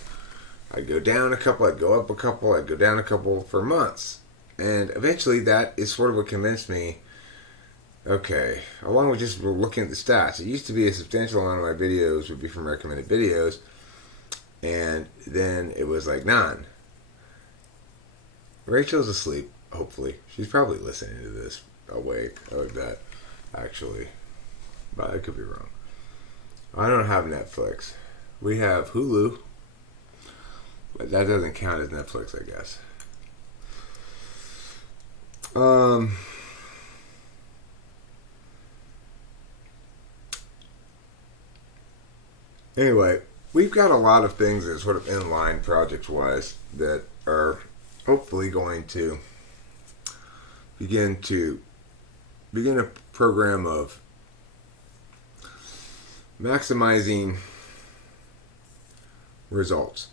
I'd go down a couple. I'd go up a couple. I'd go down a couple for months, and eventually that is sort of what convinced me. Okay, along with just looking at the stats, it used to be a substantial amount of my videos would be from recommended videos, and then it was like none. Rachel's asleep, hopefully. She's probably listening to this awake, I would bet, actually. But I could be wrong. I don't have Netflix. We have Hulu, but that doesn't count as Netflix, I guess. Anyway, we've got a lot of things that are sort of in line project-wise that are hopefully going to begin a program of maximizing results.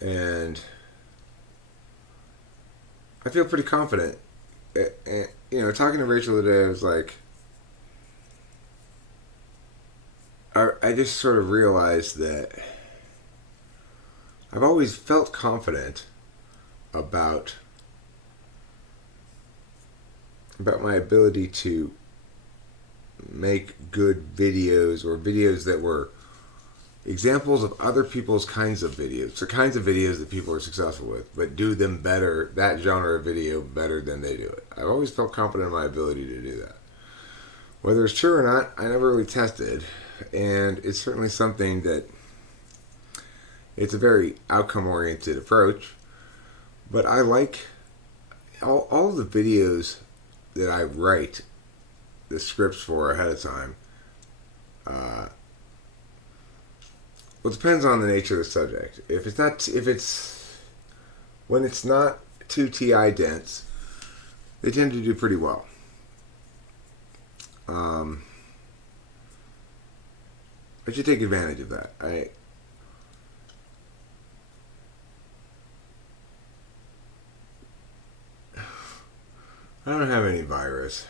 And I feel pretty confident. Talking to Rachel today, I was like, I just sort of realized that I've always felt confident about my ability to make good videos, or videos that were examples of other people's kinds of videos, the kinds of videos that people are successful with, but do them better, that genre of video better than they do it. I've always felt confident in my ability to do that. Whether it's true or not, I never really tested, and it's certainly something that it's a very outcome-oriented approach, but I like all of the videos that I write the scripts for ahead of time. Well, it depends on the nature of the subject. When it's not too TI dense, they tend to do pretty well. I should take advantage of that. I don't have any virus.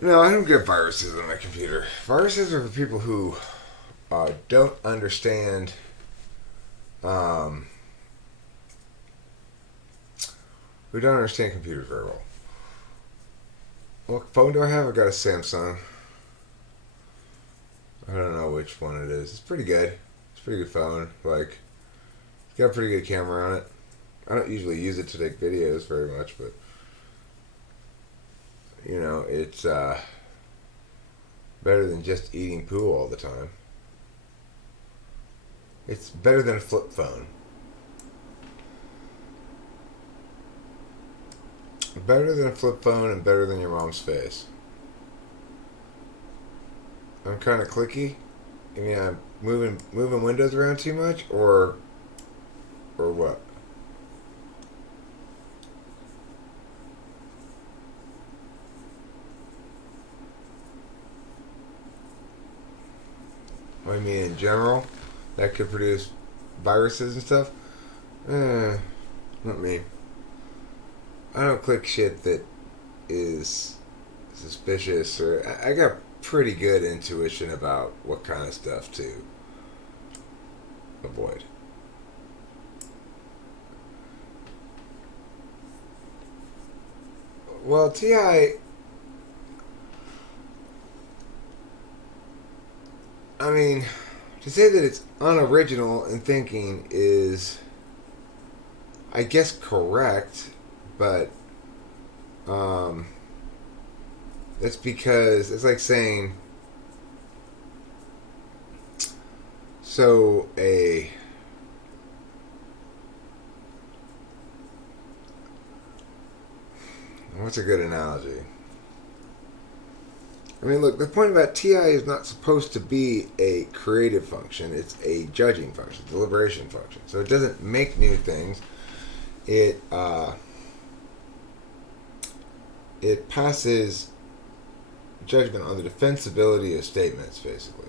No, I don't get viruses on my computer. Viruses are for people who don't understand computers very well. What phone do I have? I got a Samsung. I don't know which one it is. It's pretty good. It's a pretty good phone. Like, it's got a pretty good camera on it. I don't usually use it to take videos very much, but it's better than just eating poo all the time. It's better than a flip phone. Better than a flip phone and better than your mom's face. I'm kind of clicky. I mean, I'm moving windows around too much, or what? I mean, in general, that could produce viruses and stuff. Not me. I don't click shit that is suspicious, or I got pretty good intuition about what kind of stuff to avoid. Well, TI, I mean, to say that it's unoriginal in thinking is, I guess, correct, but it's because it's like saying, so what's a good analogy? I mean, look, the point about TI is not supposed to be a creative function. It's a judging function, deliberation function. So it doesn't make new things. It passes judgment on the defensibility of statements, basically.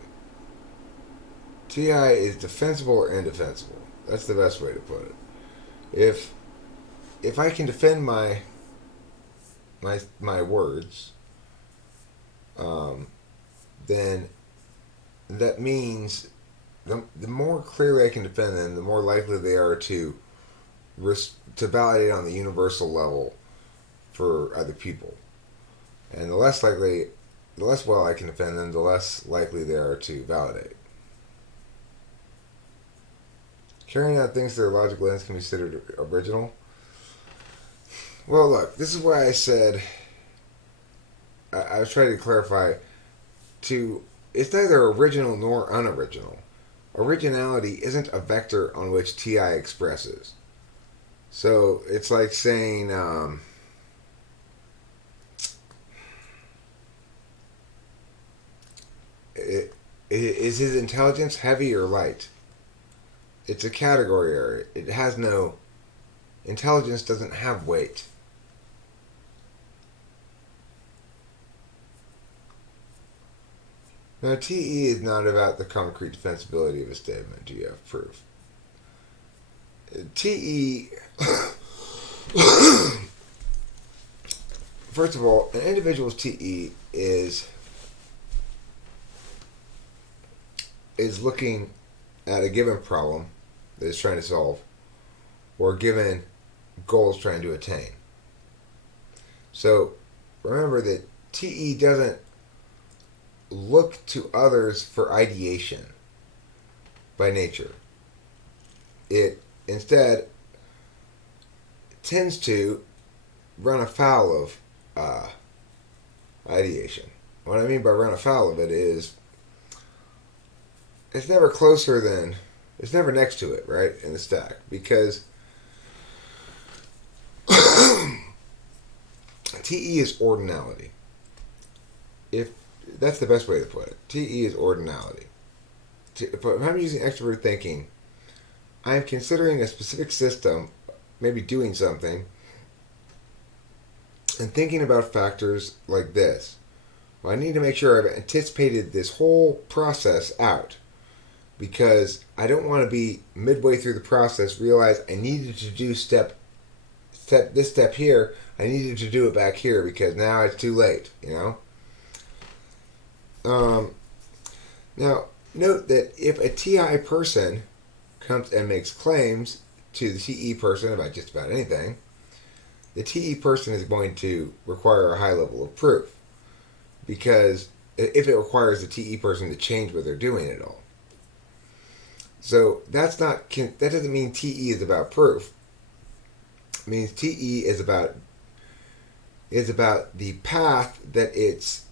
TI is defensible or indefensible. That's the best way to put it. If I can defend my words, then that means the more clearly I can defend them, the more likely they are to validate on the universal level for other people. And the less well I can defend them, the less likely they are to validate. Carrying out things to their logical ends can be considered original. Well, look, this is why I said, I was trying to clarify, it's neither original nor unoriginal. Originality isn't a vector on which TI expresses. So it's like saying, is his intelligence heavy or light? It's a category area. It has no... Intelligence doesn't have weight. Now, TE is not about the concrete defensibility of a statement. Do you have proof? TE... First of all, an individual's TE is looking at a given problem that it's trying to solve, or given goals trying to attain. So remember that TE doesn't look to others for ideation by nature. It instead tends to run afoul of ideation. What I mean by run afoul of it is it's never it's never next to it, right, in the stack, because TE is ordinality. If that's the best way to put it. TE is ordinality. If I'm using extrovert thinking, I'm considering a specific system, maybe doing something, and thinking about factors like this. Well, I need to make sure I've anticipated this whole process out, because I don't want to be midway through the process, realize I needed to do this step here, I needed to do it back here because now it's too late, you know? Now, note that if a TI person comes and makes claims to the TE person about just about anything, the TE person is going to require a high level of proof, because if it requires the TE person to change what they're doing at all. So that doesn't mean TE is about proof. It means TE is about the path that it's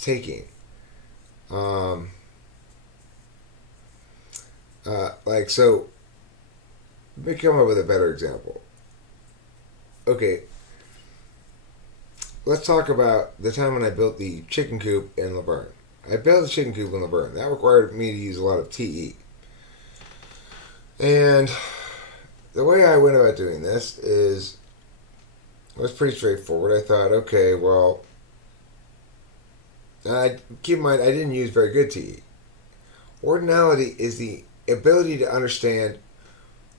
taking. So, let me come up with a better example. Okay, let's talk about the time when I built the chicken coop in Laverne. I built a chicken coop in Laverne. That required me to use a lot of TE. And the way I went about doing this is It was pretty straightforward. I thought, okay, well, keep in mind, I didn't use very good TE. Ordinality is the ability to understand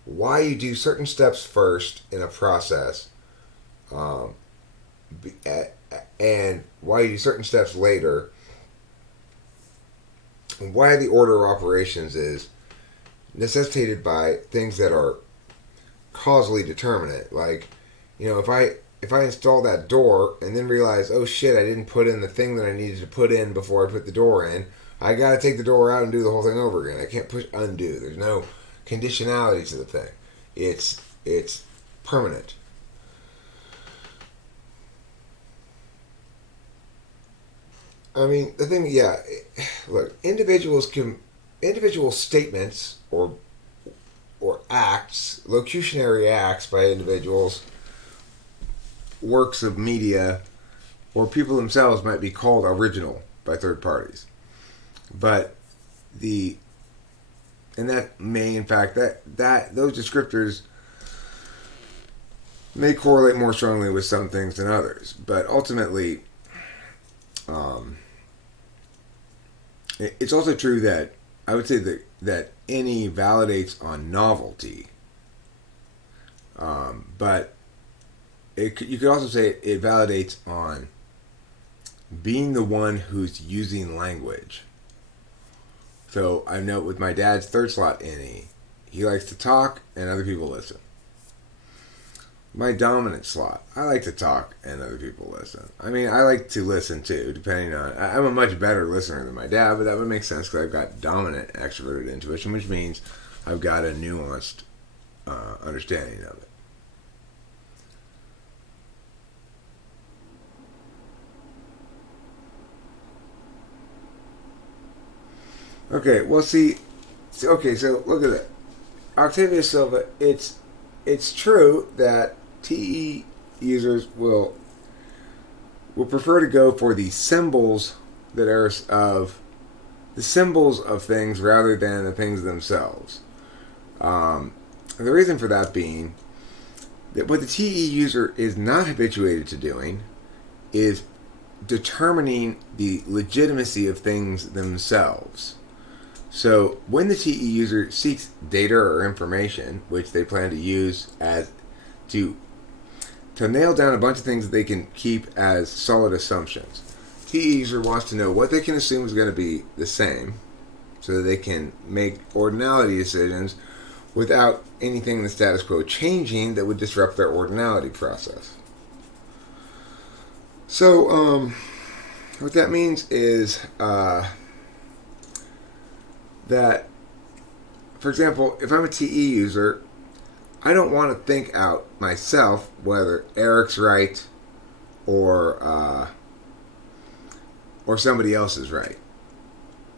why you do certain steps first in a process, um, and why you do certain steps later, and why the order of operations is necessitated by things that are causally determinate. Like, if I install that door and then realize, oh shit, I didn't put in the thing that I needed to put in before I put the door in, I gotta take the door out and do the whole thing over again. I can't push undo. There's no conditionality to the thing. It's permanent. I mean, the thing, yeah. Look, individual statements or acts, locutionary acts by individuals, works of media, or people themselves might be called original by third parties. But that may, in fact, that those descriptors may correlate more strongly with some things than others. But ultimately, it's also true that I would say that any validates on novelty. But you could also say it validates on being the one who's using language. So I note with my dad's third slot NE, he likes to talk and other people listen. My dominant slot, I like to talk and other people listen. I mean, I like to listen too, depending on... I'm a much better listener than my dad, but that would make sense because I've got dominant extroverted intuition, which means I've got a nuanced understanding of it. Okay, well, okay, so look at that. Octavio Silva, it's true that TE users will prefer to go for the symbols that are the symbols of things rather than the things themselves. The reason for that being that what the TE user is not habituated to doing is determining the legitimacy of things themselves. So when the TE user seeks data or information, which they plan to use as to nail down a bunch of things that they can keep as solid assumptions, TE user wants to know what they can assume is going to be the same, so that they can make ordinality decisions without anything in the status quo changing that would disrupt their ordinality process. So what that means is that, for example, if I'm a TE user, I don't want to think out myself whether Eric's right or somebody else is right.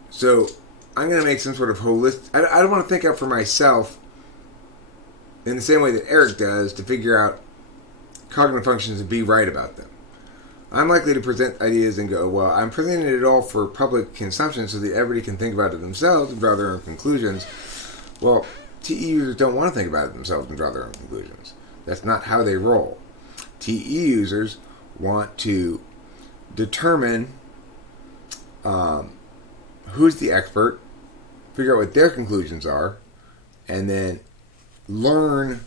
So I'm going to make some sort of holistic... I don't want to think out for myself in the same way that Eric does to figure out cognitive functions and be right about them. I'm likely to present ideas and go, well, I'm presenting it all for public consumption so that everybody can think about it themselves and draw their own conclusions. Well, TE users don't want to think about it themselves and draw their own conclusions. That's not how they roll. TE users want to determine who's the expert, figure out what their conclusions are, and then learn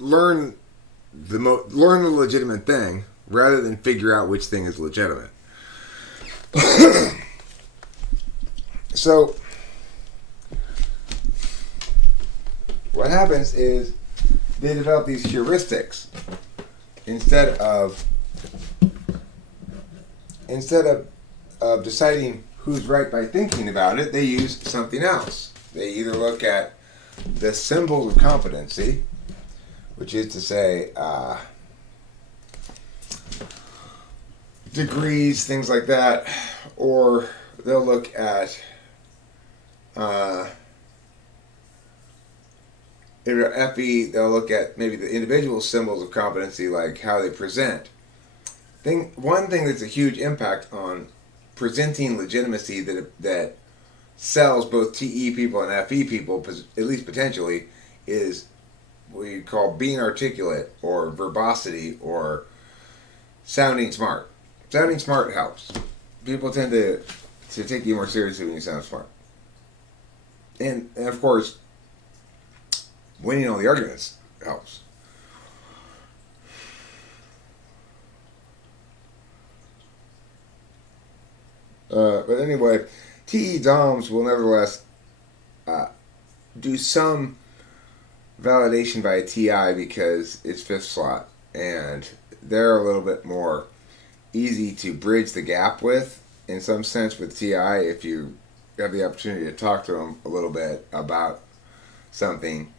the legitimate thing rather than figure out which thing is legitimate. So what happens is they develop these heuristics instead of deciding who's right by thinking about it. They use something else. They either look at the symbols of competency, which is to say degrees, things like that, or they'll look at FE, they'll look at maybe the individual symbols of competency, like how they present. One thing that's a huge impact on presenting legitimacy that sells both TE people and FE people, at least potentially, is we call being articulate or verbosity or sounding smart. Sounding smart helps. People tend to take you more seriously when you sound smart. And of course, winning all the arguments helps. But anyway, TE DOMs will nevertheless do some validation by a TI because it's fifth slot, and they're a little bit more easy to bridge the gap with, in some sense, with TI if you have the opportunity to talk to them a little bit about something.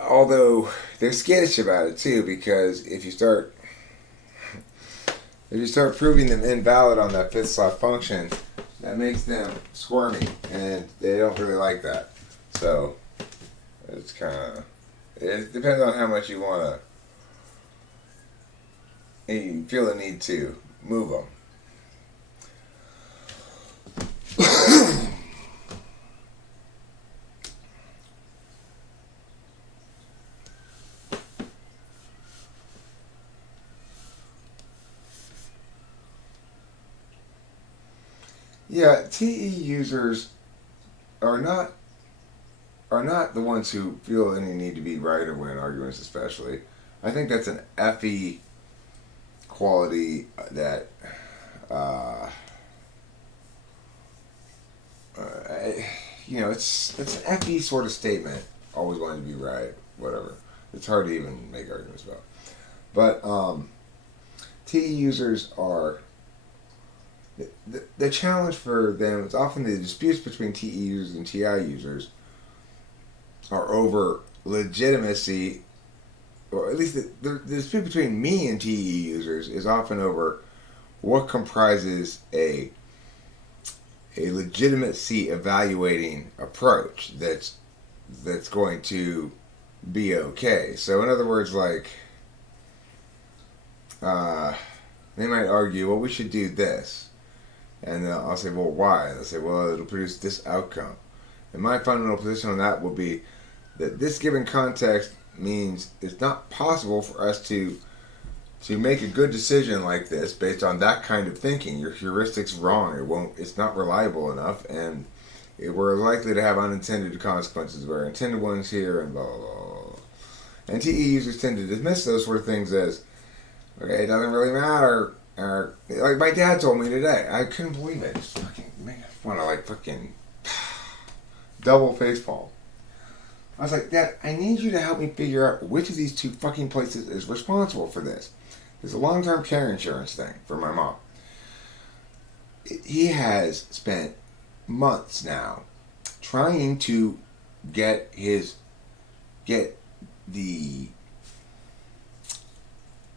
Although they're skittish about it too, because if you start proving them invalid on that fifth slot function, that makes them squirmy, and they don't really like that. So it's it depends on how much you want to, you feel the need to move them. Yeah, TE users are not the ones who feel any need to be right or win arguments, especially. I think that's an FE quality that it's an FE sort of statement. Always wanting to be right, whatever. It's hard to even make arguments about. But TE users are. The challenge for them is often the disputes between TE users and TI users are over legitimacy, or at least the dispute between me and TE users is often over what comprises a legitimacy evaluating approach that's going to be okay. So in other words, like they might argue, well, we should do this. And I'll say, well, why? And they'll say, well, it'll produce this outcome. And my fundamental position on that will be that this given context means it's not possible for us to make a good decision like this based on that kind of thinking. Your heuristics wrong. It's not reliable enough, and we're likely to have unintended consequences where intended ones here and blah, blah, blah. And TE users tend to dismiss those sort of things as, okay, it doesn't really matter. Or, like my dad told me today, I couldn't believe it. Just fucking want to fucking double facepalm. I was like, Dad, I need you to help me figure out which of these two fucking places is responsible for this. There's a long-term care insurance thing for my mom. He has spent months now trying to get the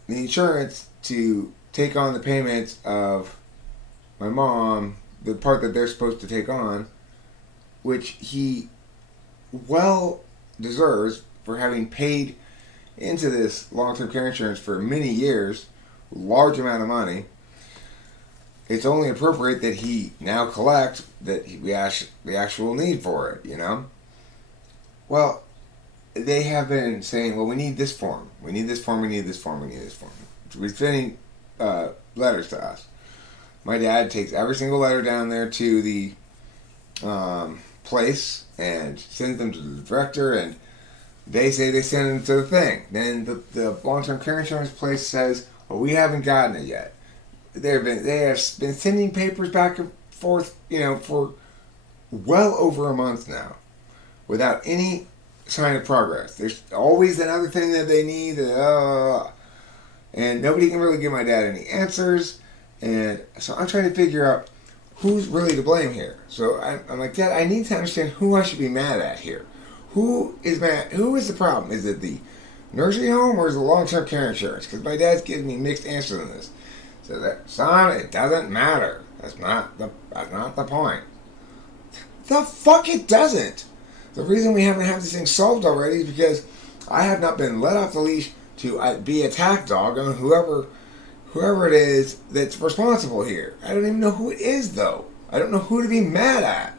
insurance to take on the payments of my mom, the part that they're supposed to take on, which he well deserves for having paid into this long-term care insurance for many years, large amount of money. It's only appropriate that he now collect the actual need for it, you know? Well, they have been saying, well, we need this form. We need this form, we need this form, we need this form. We're sending letters to us. My dad takes every single letter down there to the place and sends them to the director, and they say they send them to the thing. Then the long-term care insurance place says, well, we haven't gotten it yet. They have been sending papers back and forth, for well over a month now, without any sign of progress. There's always another thing that they need, and nobody can really give my dad any answers. And so I'm trying to figure out who's really to blame here. So I'm like, Dad, I need to understand who I should be mad at here. Who is mad? Who is the problem? Is it the nursing home or is it the long-term care insurance? Because my dad's giving me mixed answers on this. So that, son, it doesn't matter. That's not the point. The fuck it doesn't. The reason we haven't had this thing solved already is because I have not been let off the leash to be a attack dog on whoever it is that's responsible here. I don't even know who it is, though. I don't know who to be mad at.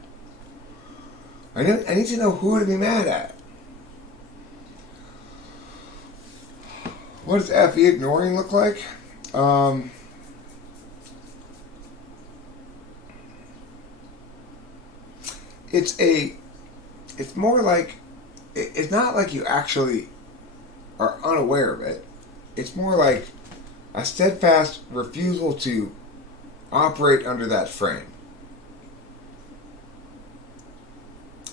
I need to know who to be mad at. What does FE ignoring look like? It's more like, it's not like you actually are unaware of it. It's more like a steadfast refusal to operate under that frame.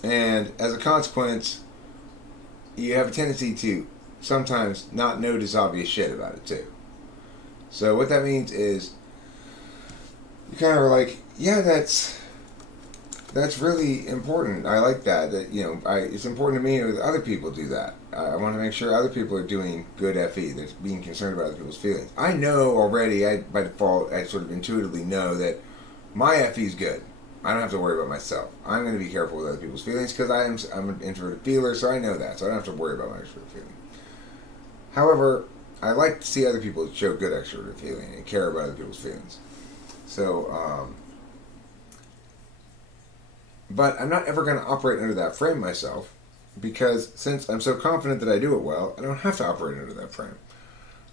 And as a consequence, you have a tendency to sometimes not notice obvious shit about it too. So what that means is you kind of are like, yeah, that's really important. I like that. It's important to me that other people do that. I want to make sure other people are doing good FE. That's being concerned about other people's feelings. I know already. By default, I sort of intuitively know that my FE is good. I don't have to worry about myself. I'm going to be careful with other people's feelings because I'm an introverted feeler, so I know that. So I don't have to worry about my extroverted feeling. However, I like to see other people show good extroverted feeling and care about other people's feelings. So, but I'm not ever going to operate under that frame myself because since I'm so confident that I do it well, I don't have to operate under that frame.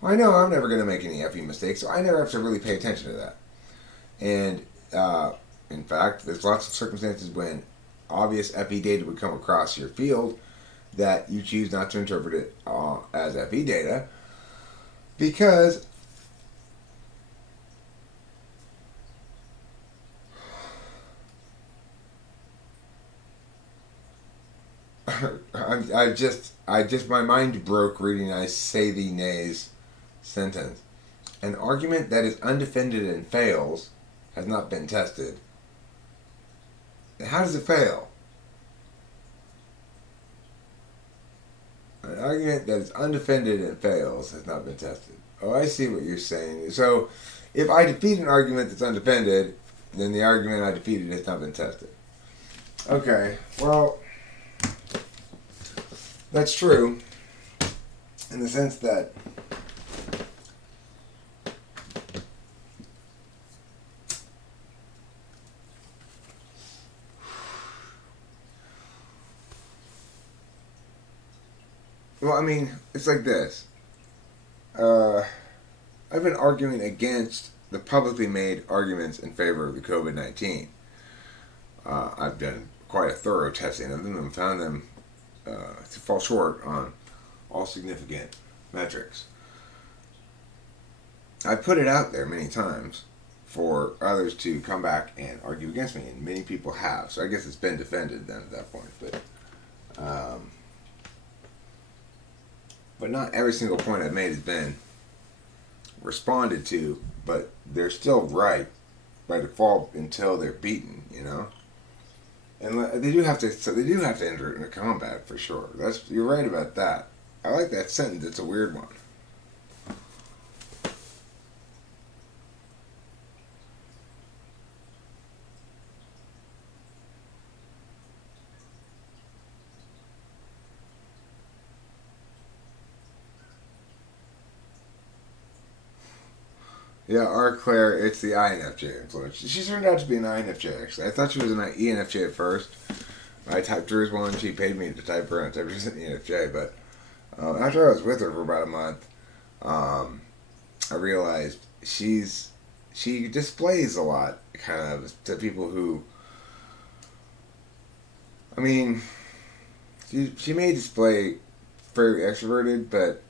Well, I know I'm never going to make any FE mistakes, so I never have to really pay attention to that. And, in fact, there's lots of circumstances when obvious FE data would come across your field that you choose not to interpret it as FE data because my mind broke reading I say thee nays sentence. An argument that is undefended and fails has not been tested. How does it fail? An argument that is undefended and fails has not been tested. Oh, I see what you're saying. So, if I defeat an argument that's undefended, then the argument I defeated has not been tested. Okay, well, that's true in the sense that it's like this. I've been arguing against the publicly made arguments in favor of the COVID-19. I've done quite a thorough testing of them and found them to fall short on all significant metrics. I put it out there many times for others to come back and argue against me, and many people have. So I guess it's been defended then at that point. But not every single point I've made has been responded to, but they're still right by default until they're beaten, And they do have to enter it into combat for sure. You're right about that. I like that sentence. It's a weird one. Yeah, R. Claire, it's the INFJ influence. She turned out to be an INFJ, actually. I thought she was an ENFJ at first. I typed her as one. She paid me to type her, and I typed her as an ENFJ. But after I was with her for about a month, I realized she displays a lot, kind of, to people who... she may display fairly extroverted, but...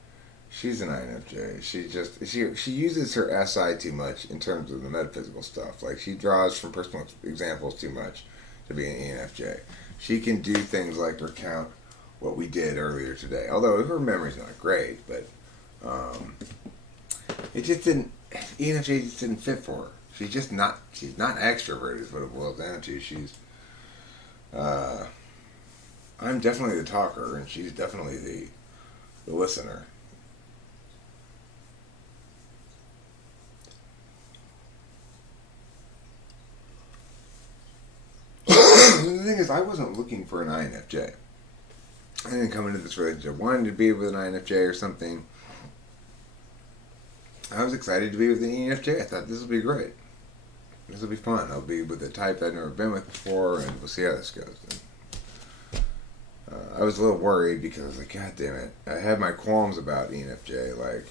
she's an INFJ. She uses her SI too much in terms of the metaphysical stuff. Like, she draws from personal examples too much to be an ENFJ. She can do things like recount what we did earlier today. Although her memory's not great, but it just didn't. ENFJ just didn't fit for her. She's not extroverted is what it boils down to. I'm definitely the talker, and she's definitely the listener. The thing is, I wasn't looking for an INFJ. I didn't come into this relationship wanting to be with an INFJ or something. I was excited to be with an ENFJ. I thought this will be great. This will be fun. I'll be with a type I've never been with before, and we'll see how this goes. I was a little worried because I was like, God damn it. I had my qualms about ENFJ. Like,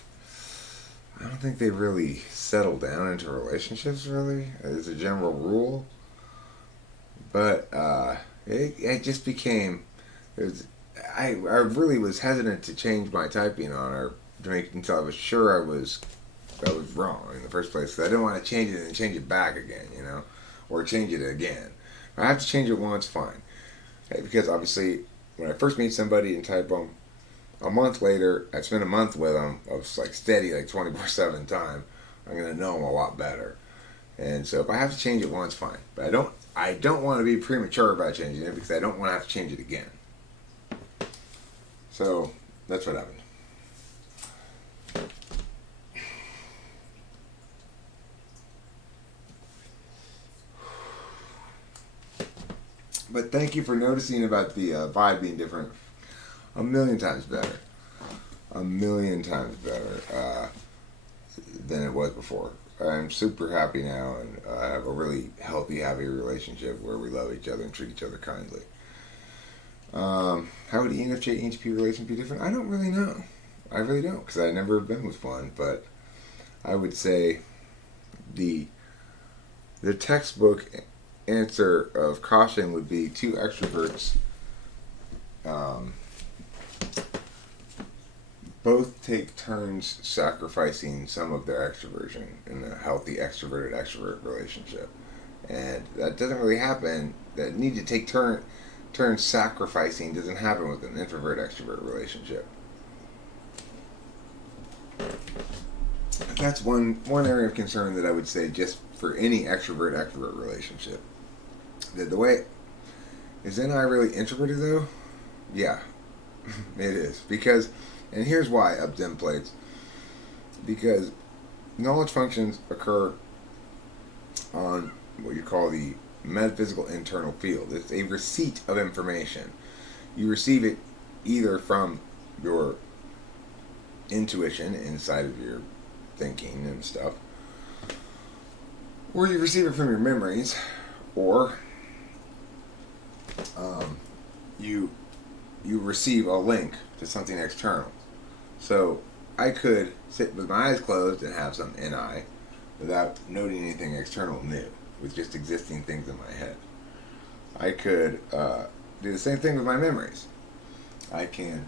I don't think they really settle down into relationships, really, as a general rule. But it just became... I really was hesitant to change my typing on her until I was sure I was wrong in the first place. Because I didn't want to change it and change it back again, or change it again. If I have to change it once, fine. Because obviously, when I first meet somebody and type them, a month later, I spend a month with them of steady 24/7 time. I'm gonna know them a lot better. And so if I have to change it once, fine. But I don't want to be premature about changing it because I don't want to have to change it again. So that's what happened. But thank you for noticing about the vibe being different. A million times better. A million times better than it was before. I'm super happy now, and I have a really healthy, happy relationship where we love each other and treat each other kindly. How would ENFJ ENTP relation be different? I don't really know. I really don't, because I've never been with one. But I would say the textbook answer of caution would be two extroverts both take turns sacrificing some of their extroversion in a healthy extrovert relationship. And that doesn't really happen. That need to take turns sacrificing doesn't happen with an introvert extrovert relationship. That's one area of concern that I would say just for any extrovert relationship. The way is NI really introverted though? Yeah, it is. Because, and here's why, up dim plates. Because knowledge functions occur on what you call the metaphysical internal field. It's a receipt of information. You receive it either from your intuition inside of your thinking and stuff, or you receive it from your memories, or you receive a link to something external. So I could sit with my eyes closed and have some NI without noting anything external new, with just existing things in my head. I could do the same thing with my memories. I can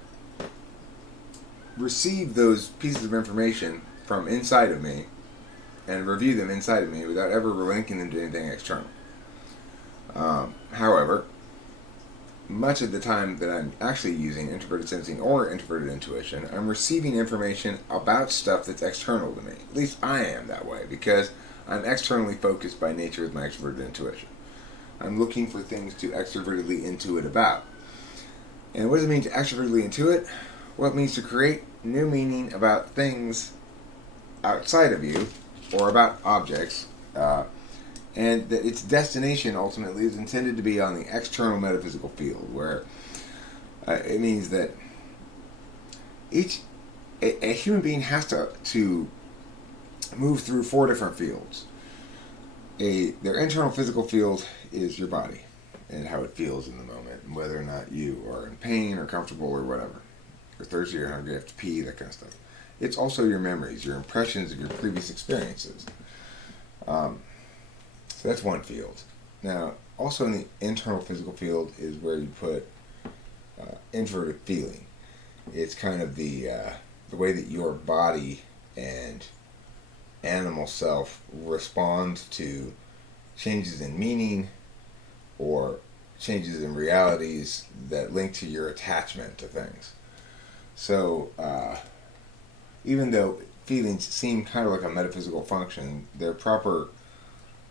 receive those pieces of information from inside of me and review them inside of me without ever linking them to anything external. However, much of the time that I'm actually using introverted sensing or introverted intuition, I'm receiving information about stuff that's external to me. At least I am that way, because I'm externally focused by nature with my extroverted intuition. I'm looking for things to extrovertedly intuit about. And what does it mean to extrovertedly intuit? Well, it means to create new meaning about things outside of you, or about objects, and that its destination ultimately is intended to be on the external metaphysical field, where it means that a human being has to move through 4 different fields. Their internal physical field is your body and how it feels in the moment, and whether or not you are in pain or comfortable or whatever. You're thirsty or hungry, you have to pee, that kind of stuff. It's also your memories, your impressions of your previous experiences. So that's one field. Now, also in the internal physical field is where you put introverted feeling. It's kind of the way that your body and animal self respond to changes in meaning or changes in realities that link to your attachment to things. So, even though feelings seem kind of like a metaphysical function, their proper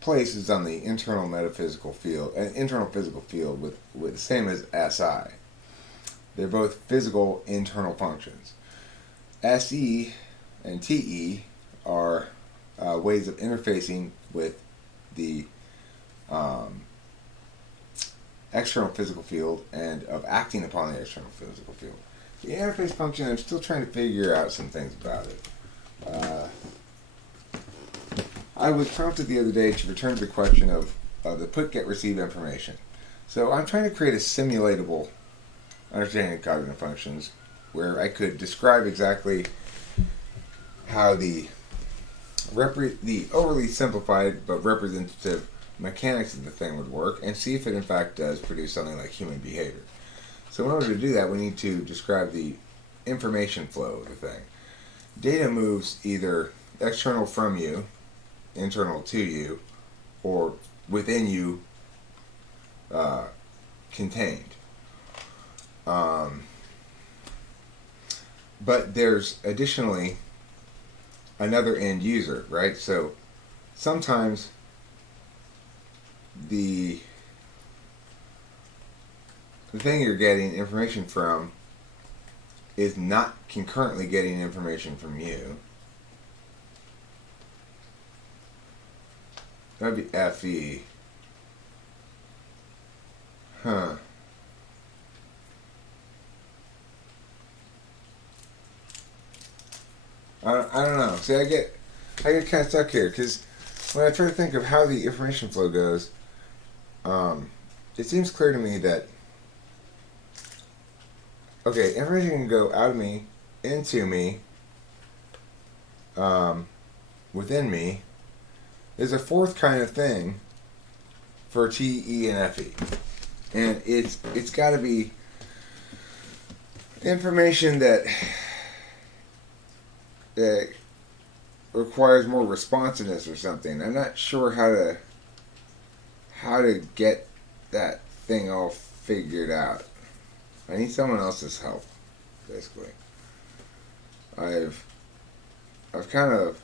place is on the internal metaphysical field, an internal physical field with the same as SI. They're both physical internal functions. SE and TE are ways of interfacing with the external physical field and of acting upon the external physical field. The interface function, I'm still trying to figure out some things about it. I was prompted the other day to return to the question of the put, get, receive information. So I'm trying to create a simulatable understanding of cognitive functions, where I could describe exactly how the overly simplified but representative mechanics of the thing would work, and see if it in fact does produce something like human behavior. So in order to do that, we need to describe the information flow of the thing. Data moves either external from you, internal to you, or within you, contained. But there's additionally another end user, right? So sometimes the thing you're getting information from is not concurrently getting information from you. That'd be FE. Huh. I don't know. See, I get kind of stuck here because when I try to think of how the information flow goes, it seems clear to me that information can go out of me, into me, within me. There's a fourth kind of thing for T, E, and FE, and it's got to be information that requires more responsiveness or something. I'm not sure how to get that thing all figured out. I need someone else's help, basically. I've kind of,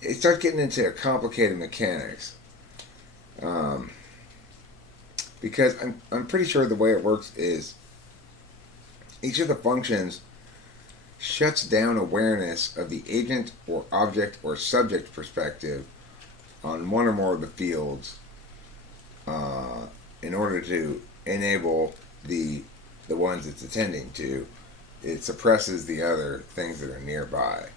it starts getting into complicated mechanics, because I'm pretty sure the way it works is each of the functions shuts down awareness of the agent or object or subject perspective on one or more of the fields, in order to enable the ones it's attending to. It suppresses the other things that are nearby.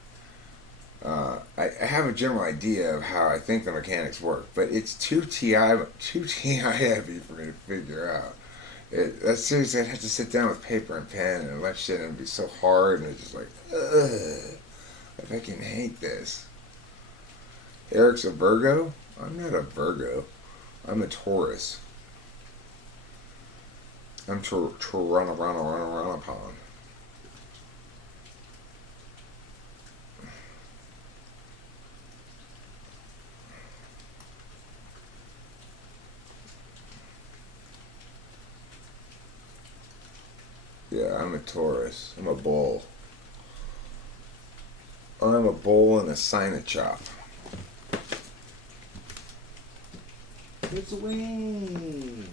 I have a general idea of how I think the mechanics work, but it's too TI heavy for me to figure out. Seriously, I'd have to sit down with paper and pen and let shit, and it'd be so hard, and it's just like, ugh, I fucking hate this. Eric's a Virgo? I'm not a Virgo. I'm a Taurus. I'm Toronto. Yeah, I'm a Taurus. I'm a bull. I'm a bull and a Sinochop. It's raining.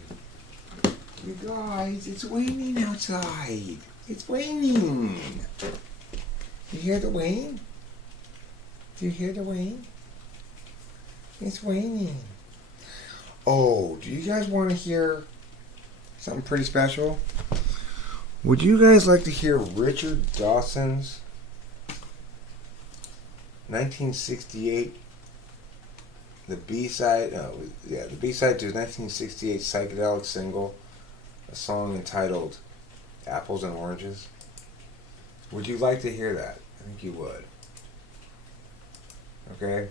You guys, it's raining outside. It's raining. You hear the rain? Do you hear the rain? It's raining. Oh, do you guys want to hear something pretty special? Would you guys like to hear Richard Dawson's 1968, the B-side to his 1968 psychedelic single, a song entitled Apples and Oranges? Would you like to hear that? I think you would. Okay?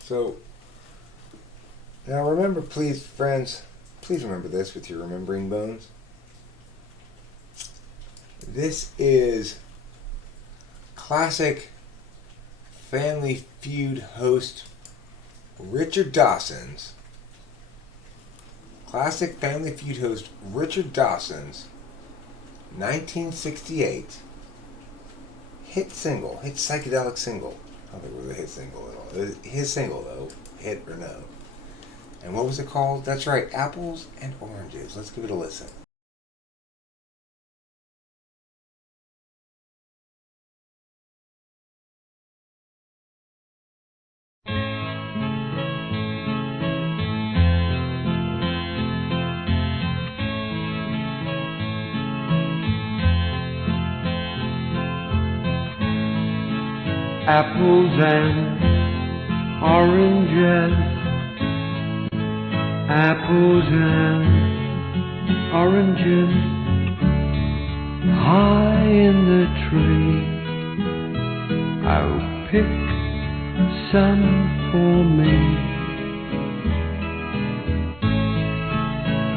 So, now remember, please, friends, please remember this with your remembering bones. This is classic Family Feud host Richard Dawson's 1968 hit psychedelic single. I don't think it was a hit single at all. It was his single though, hit or no. And what was it called? That's right, Apples and Oranges. Let's give it a listen. Apples and oranges apples and oranges high in the tree. Oh, pick some for me.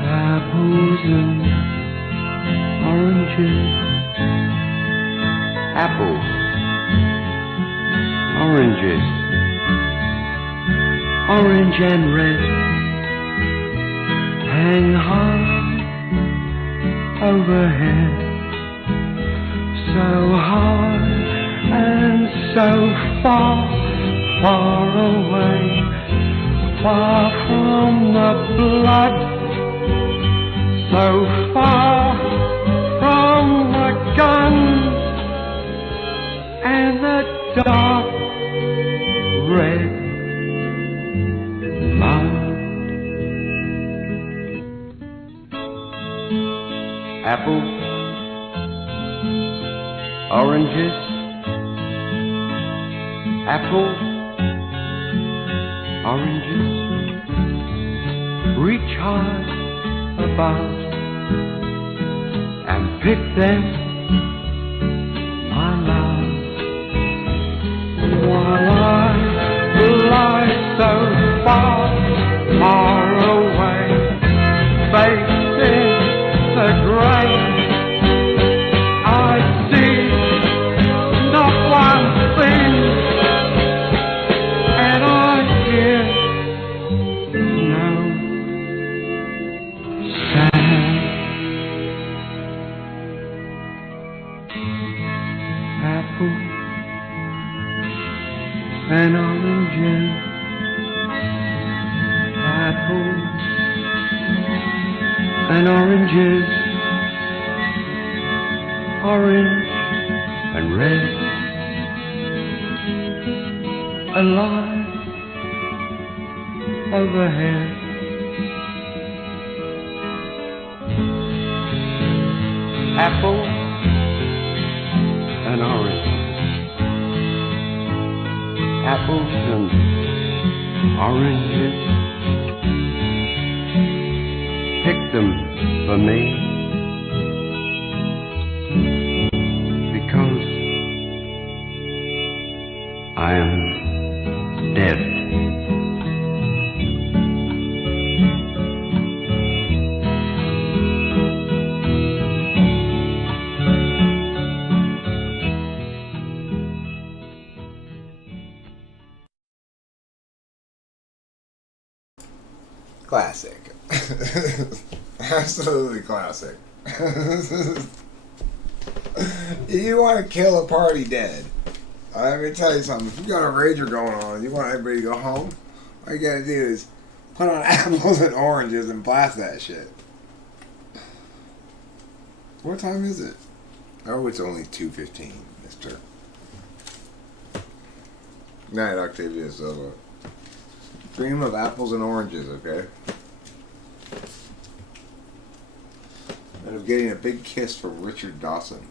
Apples and oranges. Apples, oranges, orange and red, hang high overhead, so high and so far, far away, far from the blood, so far from the guns and the dark red mud. Apples, oranges, apples, oranges, reach high above and pick them, my love. While I lie so far, far away, facing the grave, I see not one thing, and I hear no sound. Apple and oranges, apples and oranges, orange and red, alive overhead. Apple and orange. Apples and oranges, pick them for me, because I am dead. Classic. Absolutely classic. You want to kill a party dead. Let me tell you something. If you got a rager going on, you want everybody to go home, all you gotta do is put on apples and oranges and blast that shit. What time is it? Oh, it's only 2:15, mister. Night, Octavia Silva. Dream of apples and oranges, okay? And of getting a big kiss from Richard Dawson.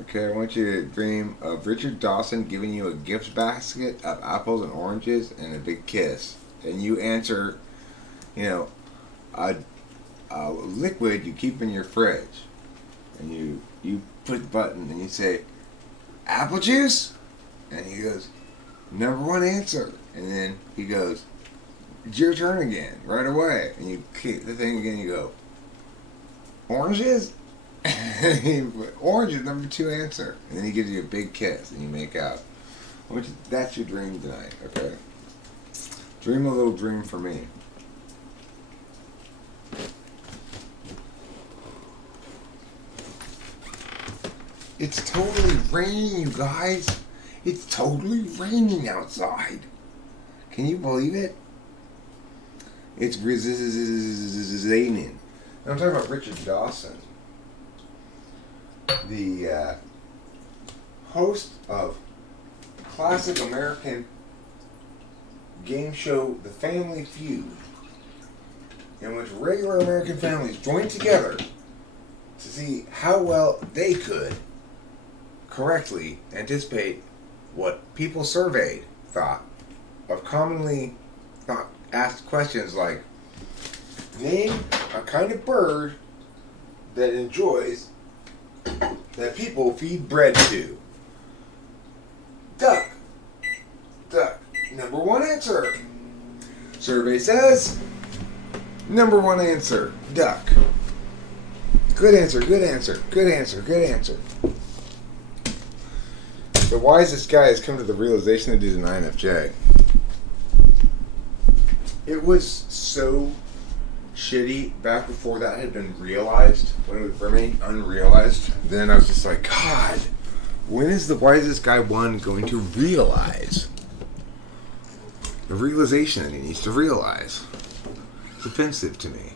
Okay, I want you to dream of Richard Dawson giving you a gift basket of apples and oranges and a big kiss. And you answer, a liquid you keep in your fridge. And you put the button and you say, apple juice? And he goes, number one answer. And then he goes, it's your turn again, right away. And you kick the thing again, you go, oranges? Orange is number two answer. And then he gives you a big kiss and you make out. That's your dream tonight, okay? Dream a little dream for me. It's totally raining, you guys. It's totally raining outside. Can you believe it? It's raining. I'm talking about Richard Dawson, the host of classic American game show The Family Feud, in which regular American families joined together to see how well they could correctly anticipate what people surveyed thought of commonly asked questions like, name a kind of bird that enjoys that people feed bread to. Duck. Duck. Number one answer. Survey says, number one answer, duck. Good answer, good answer, good answer, good answer. The wisest guy has come to the realization that he's an INFJ. It was so shitty back before that had been realized, when it remained unrealized. Then I was just like, God, when is the wisest guy one going to realize the realization that he needs to realize? It's offensive to me.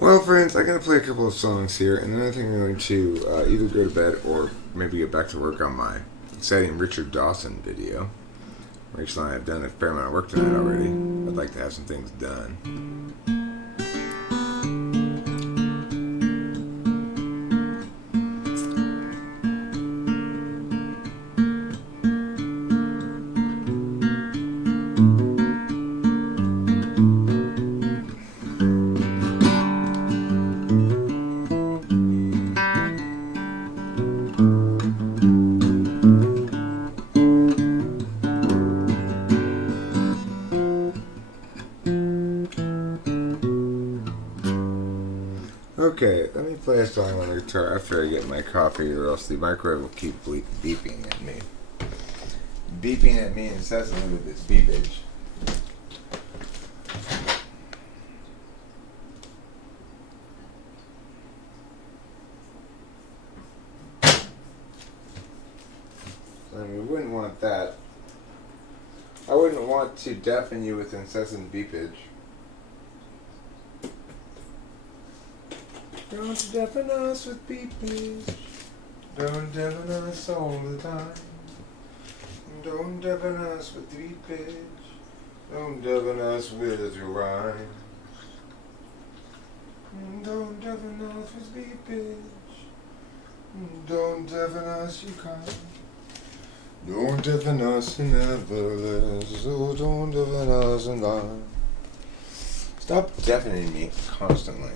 Well, friends, I'm going to play a couple of songs here, and then I think I'm going to either go to bed or maybe get back to work on my exciting Richard Dawson video. Rachel and I have done a fair amount of work tonight already. I'd like to have some things done. Okay, let me play a song on the guitar after I get my coffee, or else the microwave will keep beeping at me. Beeping at me incessantly with its beepage. And we wouldn't want that. I wouldn't want to deafen you with incessant beepage. Don't deafen us with beepage. Don't deafen us all the time. Don't deafen us with beepage. Don't deafen us with your rhyme. Don't deafen us with beepage. Don't deafen us, you can't. Don't deafen us and never let us. Oh, don't deafen us and I. Stop deafening me constantly.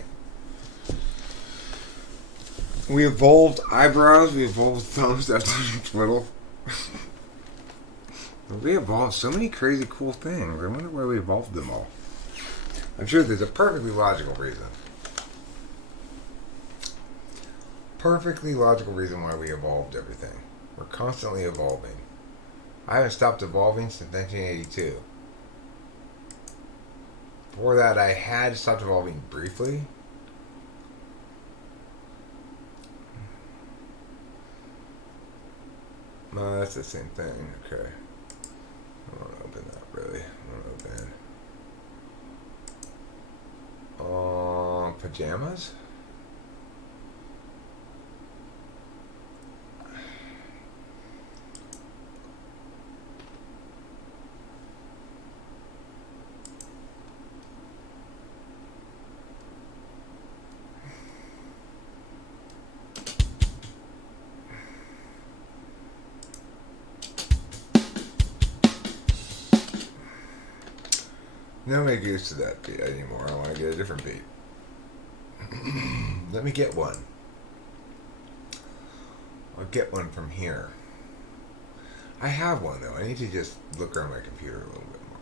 We evolved eyebrows, we evolved thumbs after Twiddle. We evolved so many crazy cool things. I wonder why we evolved them all. I'm sure there's a perfectly logical reason. Perfectly logical reason why we evolved everything. We're constantly evolving. I haven't stopped evolving since 1982. Before that, I had stopped evolving briefly. No, that's the same thing. Okay. I want to open that, really. I want to open... pajamas? Don't make use of that beat anymore. I want to get a different beat. Let me get one. I'll get one from here. I have one though. I need to just look around my computer a little bit more.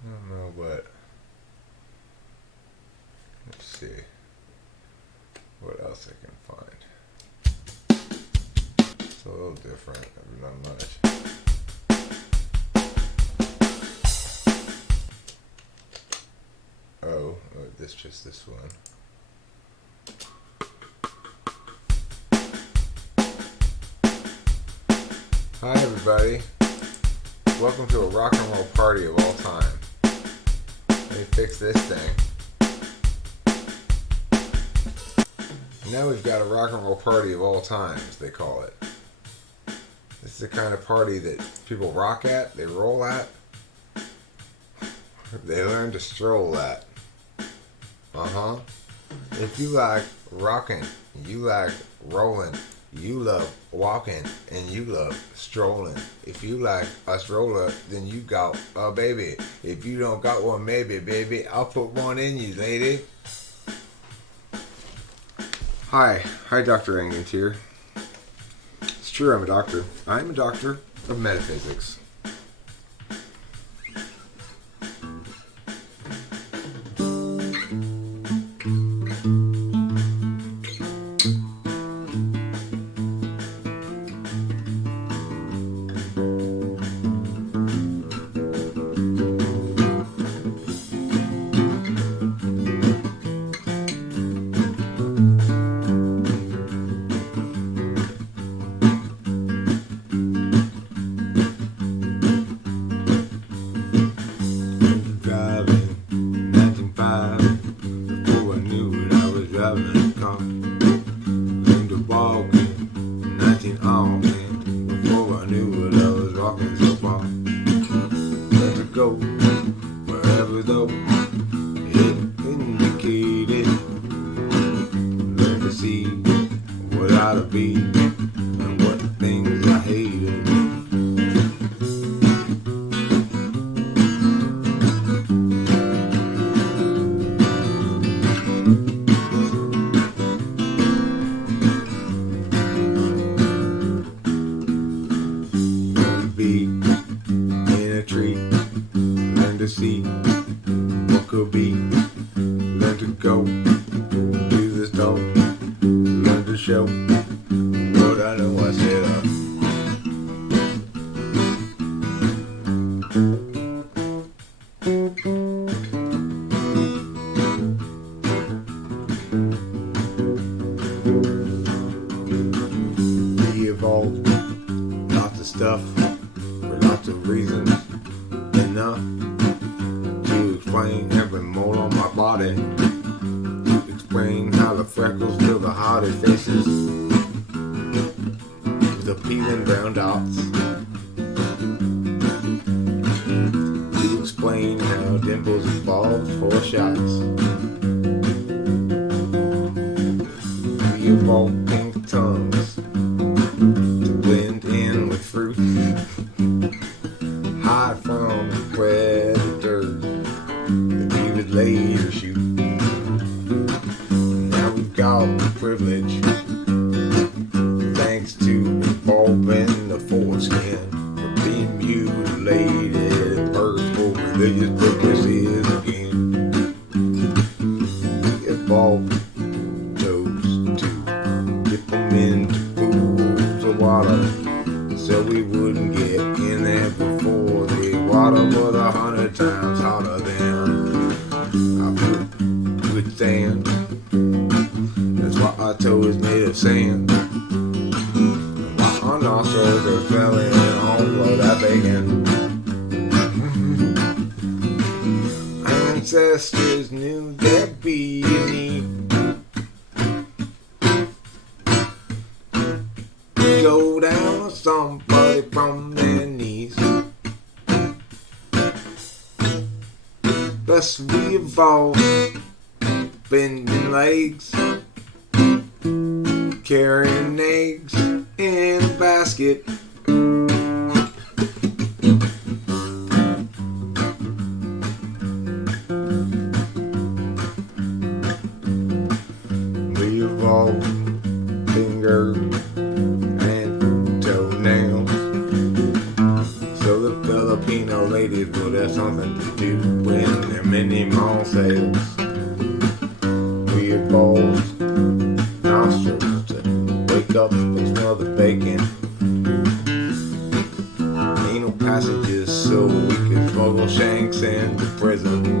I don't know, but let's see what else I can find. It's a little different, not much. Oh, just this one. Hi everybody. Welcome to a rock and roll party of all time. Let me fix this thing. Now we've got a rock and roll party of all times, they call it. This is the kind of party that people rock at, they roll at, they learn to stroll at. If you like rocking, you like rolling, you love walking, and you love strolling. If you like a stroller, then you got a baby. If you don't got one, maybe, baby, I'll put one in you, lady. Hi, Dr. England here. It's true, I'm a doctor. I'm a doctor of metaphysics. Ancestors knew there'd be a need. Go down on somebody from their knees. us we evolve, bending legs, carrying eggs in a basket. We evolve fingers and toenails, so the Filipino ladies would have something to do when their mini mall sales. We evolved nostrils to wake up and smell the bacon. Anal passages so we can smuggle shanks into prison.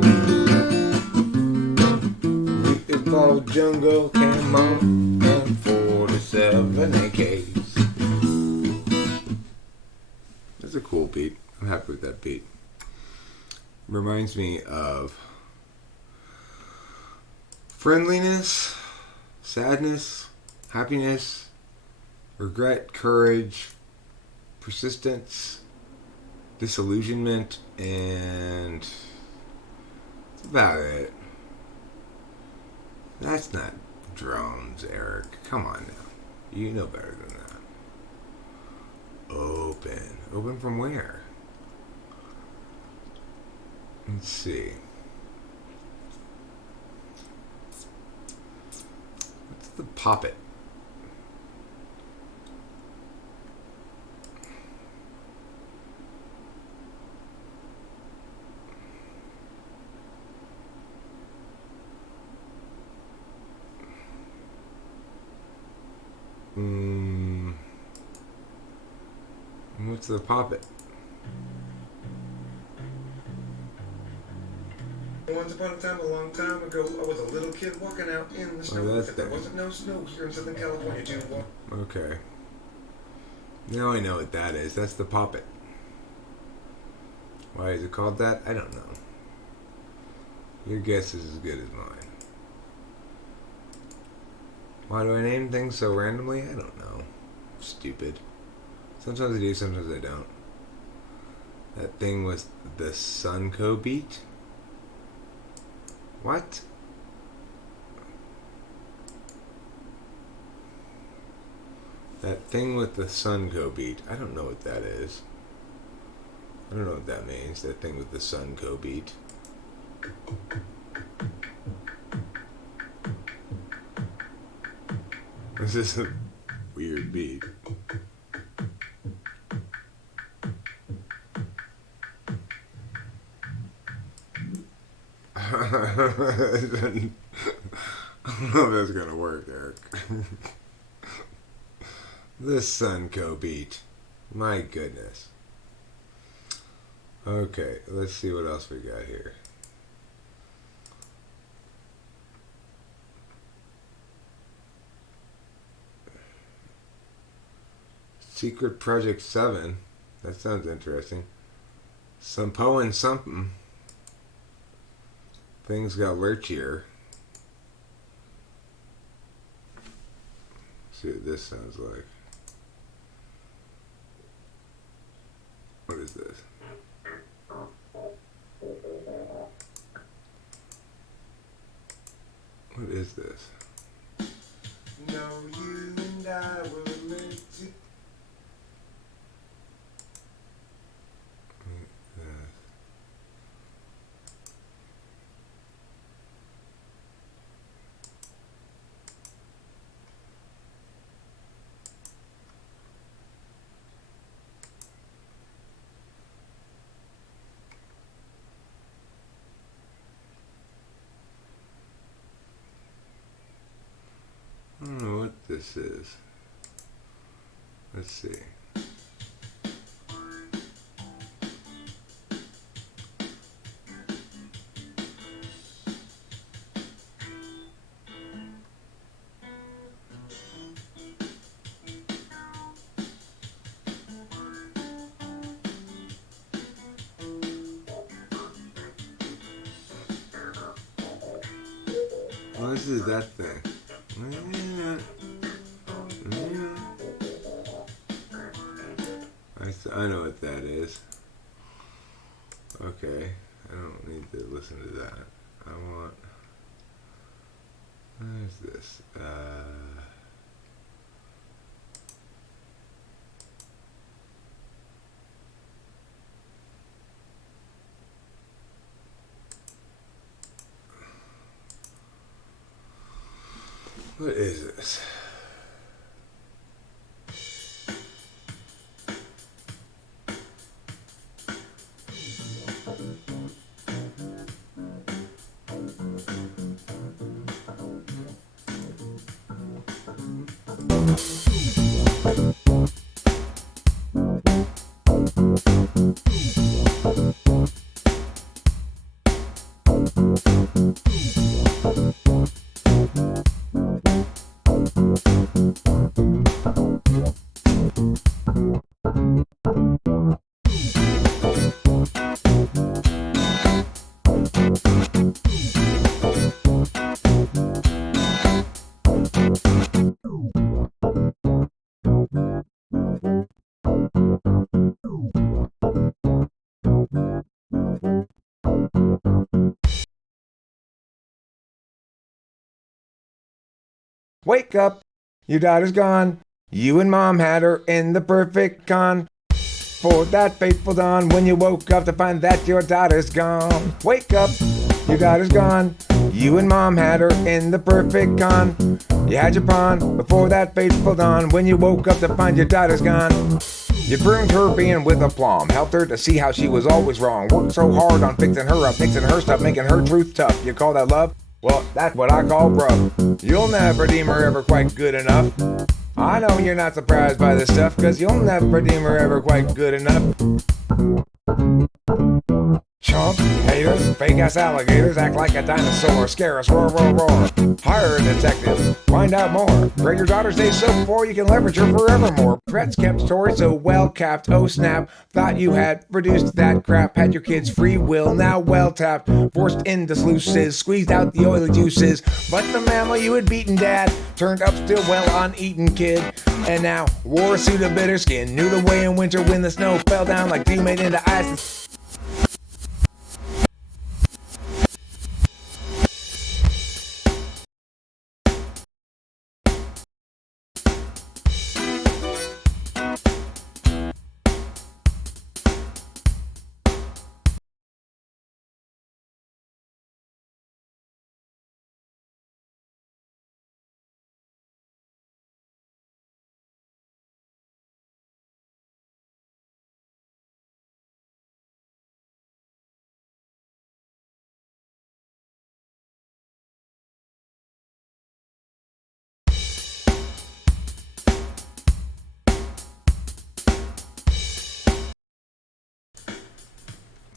We evolved jungle camo and 47 AKs. That's a cool beat. I'm happy with that beat. Reminds me of friendliness, sadness, happiness, regret, courage, persistence, disillusionment, and that's about it. That's not drones, Eric. Come on now. You know better than that. Open. Open from where? Let's see. What's the poppet? What's the poppet? Once upon a time, a long time ago, I was a little kid walking out in the snow. that's If there that. wasn't no snow here in Southern California to walk. Okay. Now I know what that is. That's the poppet. Why is it called that? I don't know. Your guess is as good as mine. Why do I name things so randomly? I don't know. Stupid. Sometimes I do, sometimes I don't. That thing was the Sunco beat? What? That thing with the Sunco beat. I don't know what that is. I don't know what that means. That thing with the Sunco beat. This is a weird beat. I don't know if that's gonna work, Eric. The Sunco beat. My goodness. Okay, let's see what else we got here. Secret Project 7. That sounds interesting. Some Poe and something. Things got lurchier. See what this sounds like. What is this? What is this? No, you and I were meant to. I don't know what this is. Let's see. Well, this is that thing. I know what that is. Okay. I don't need to listen to that. I want... Where's this? What is this? Wake up! Your daughter's gone. You and mom had her in the perfect con. For that fateful dawn when you woke up to find that your daughter's gone. Wake up! Your daughter's gone. You and mom had her in the perfect con. You had your pawn before that fateful dawn when you woke up to find your daughter's gone. You pruned her being with aplomb, helped her to see how she was always wrong. Worked so hard on fixing her up, mixing her stuff, making her truth tough. You call that love? Well, that's what I call rough. You'll never deem her ever quite good enough. I know you're not surprised by this stuff, cause you'll never deem her ever quite good enough. Chumps, haters, fake-ass alligators, act like a dinosaur, scare us, roar, roar, roar. Hire a detective, find out more. Grade your daughter's days so before you can leverage her forevermore. Threats kept story so well capped, oh snap. Thought you had produced that crap, had your kids' free will, now well tapped. Forced into sluices, squeezed out the oily juices. But the mammal you had beaten, dad, turned up still well uneaten, kid. And now wore a suit of bitter skin, knew the way in winter when the snow fell down like dew made into ice.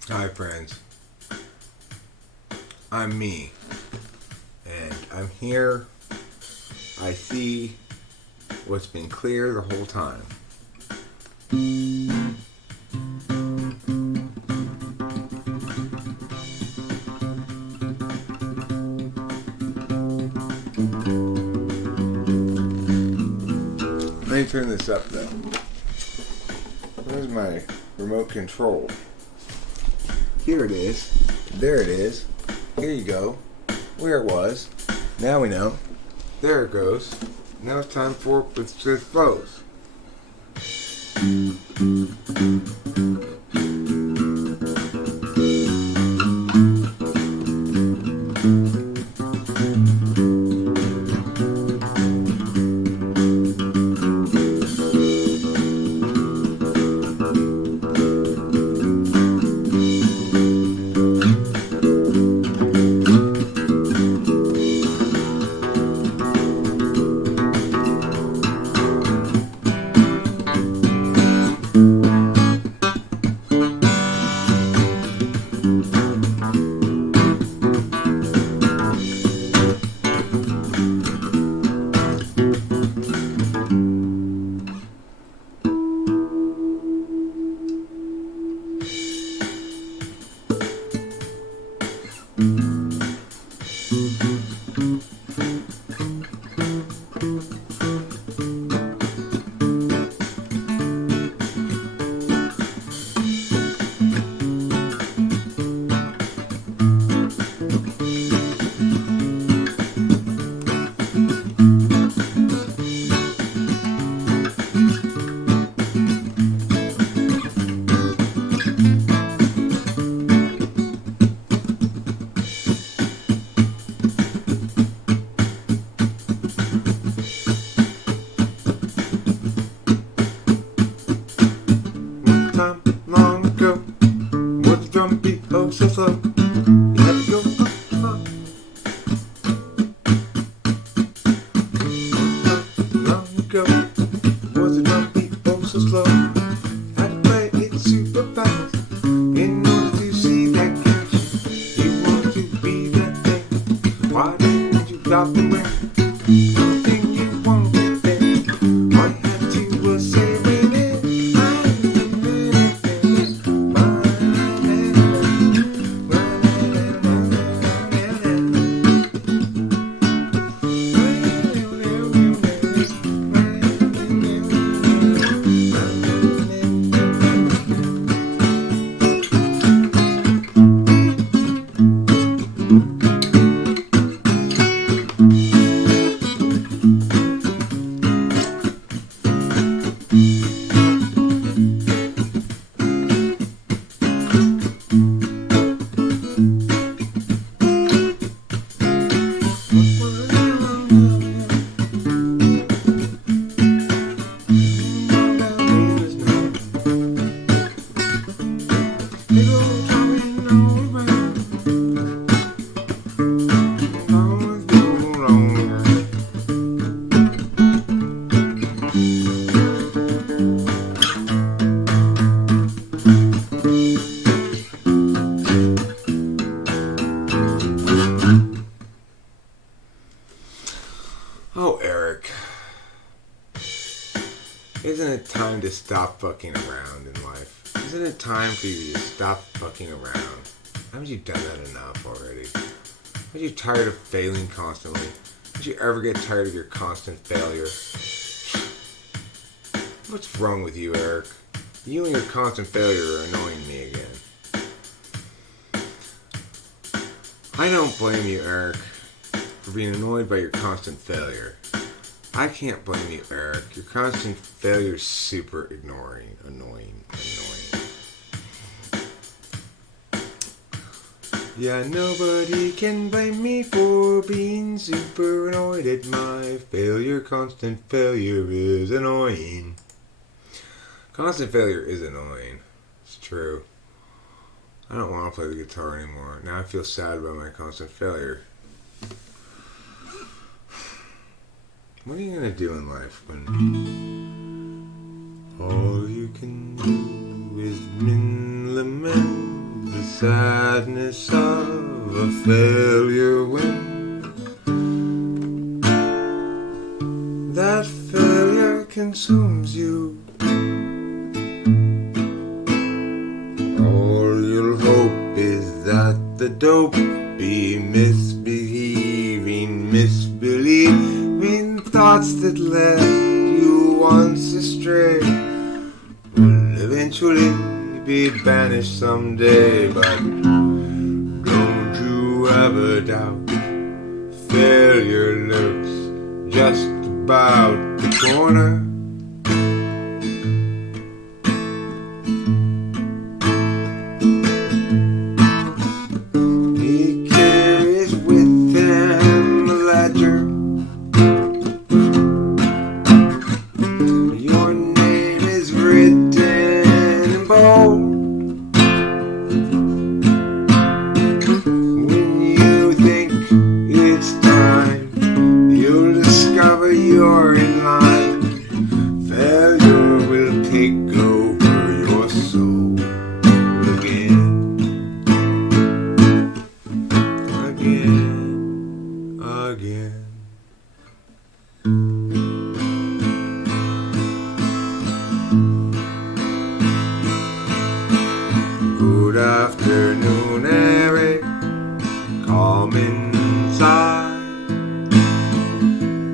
Hi friends, I'm me, and I'm here. I see what's been clear the whole time. Let me turn this up though. Where's my remote control? Here it is. There it is. Here you go. Where it was. Now we know. There it goes. Now it's time for With Flows. so slow. Had to play it super fast in order to see that cash. You want to be that thing. Why didn't you drop the ring? Nothing you wanted then. All you had to was say when it. Oh, Eric. Isn't it time to stop fucking around in life? Isn't it time for you to just stop fucking around? Haven't you done that enough already? Aren't you tired of failing constantly? Don't you ever get tired of your constant failure? What's wrong with you, Eric? You and your constant failure are annoying me again. I don't blame you, Eric, for being annoyed by your constant failure. I can't blame you, Eric. Your constant failure is super annoying. Yeah, nobody can blame me for being super annoyed at my failure. Constant failure is annoying. Constant failure is annoying. It's true. I don't want to play the guitar anymore. Now I feel sad about my constant failure. What are you going to do in life when all you can do is lament the sadness of a failure when that failure consumes you? All you'll hope is that the dopey, misbehaving, misbelieving thoughts that led you once astray will eventually be banished someday. But don't you ever doubt, failure lurks just about the corner. He carries with him a ledger. Your name is written in bold. When you think it's time, you'll discover you're in line. Failure will take over your soul again. Good afternoon, Eric. Calm inside.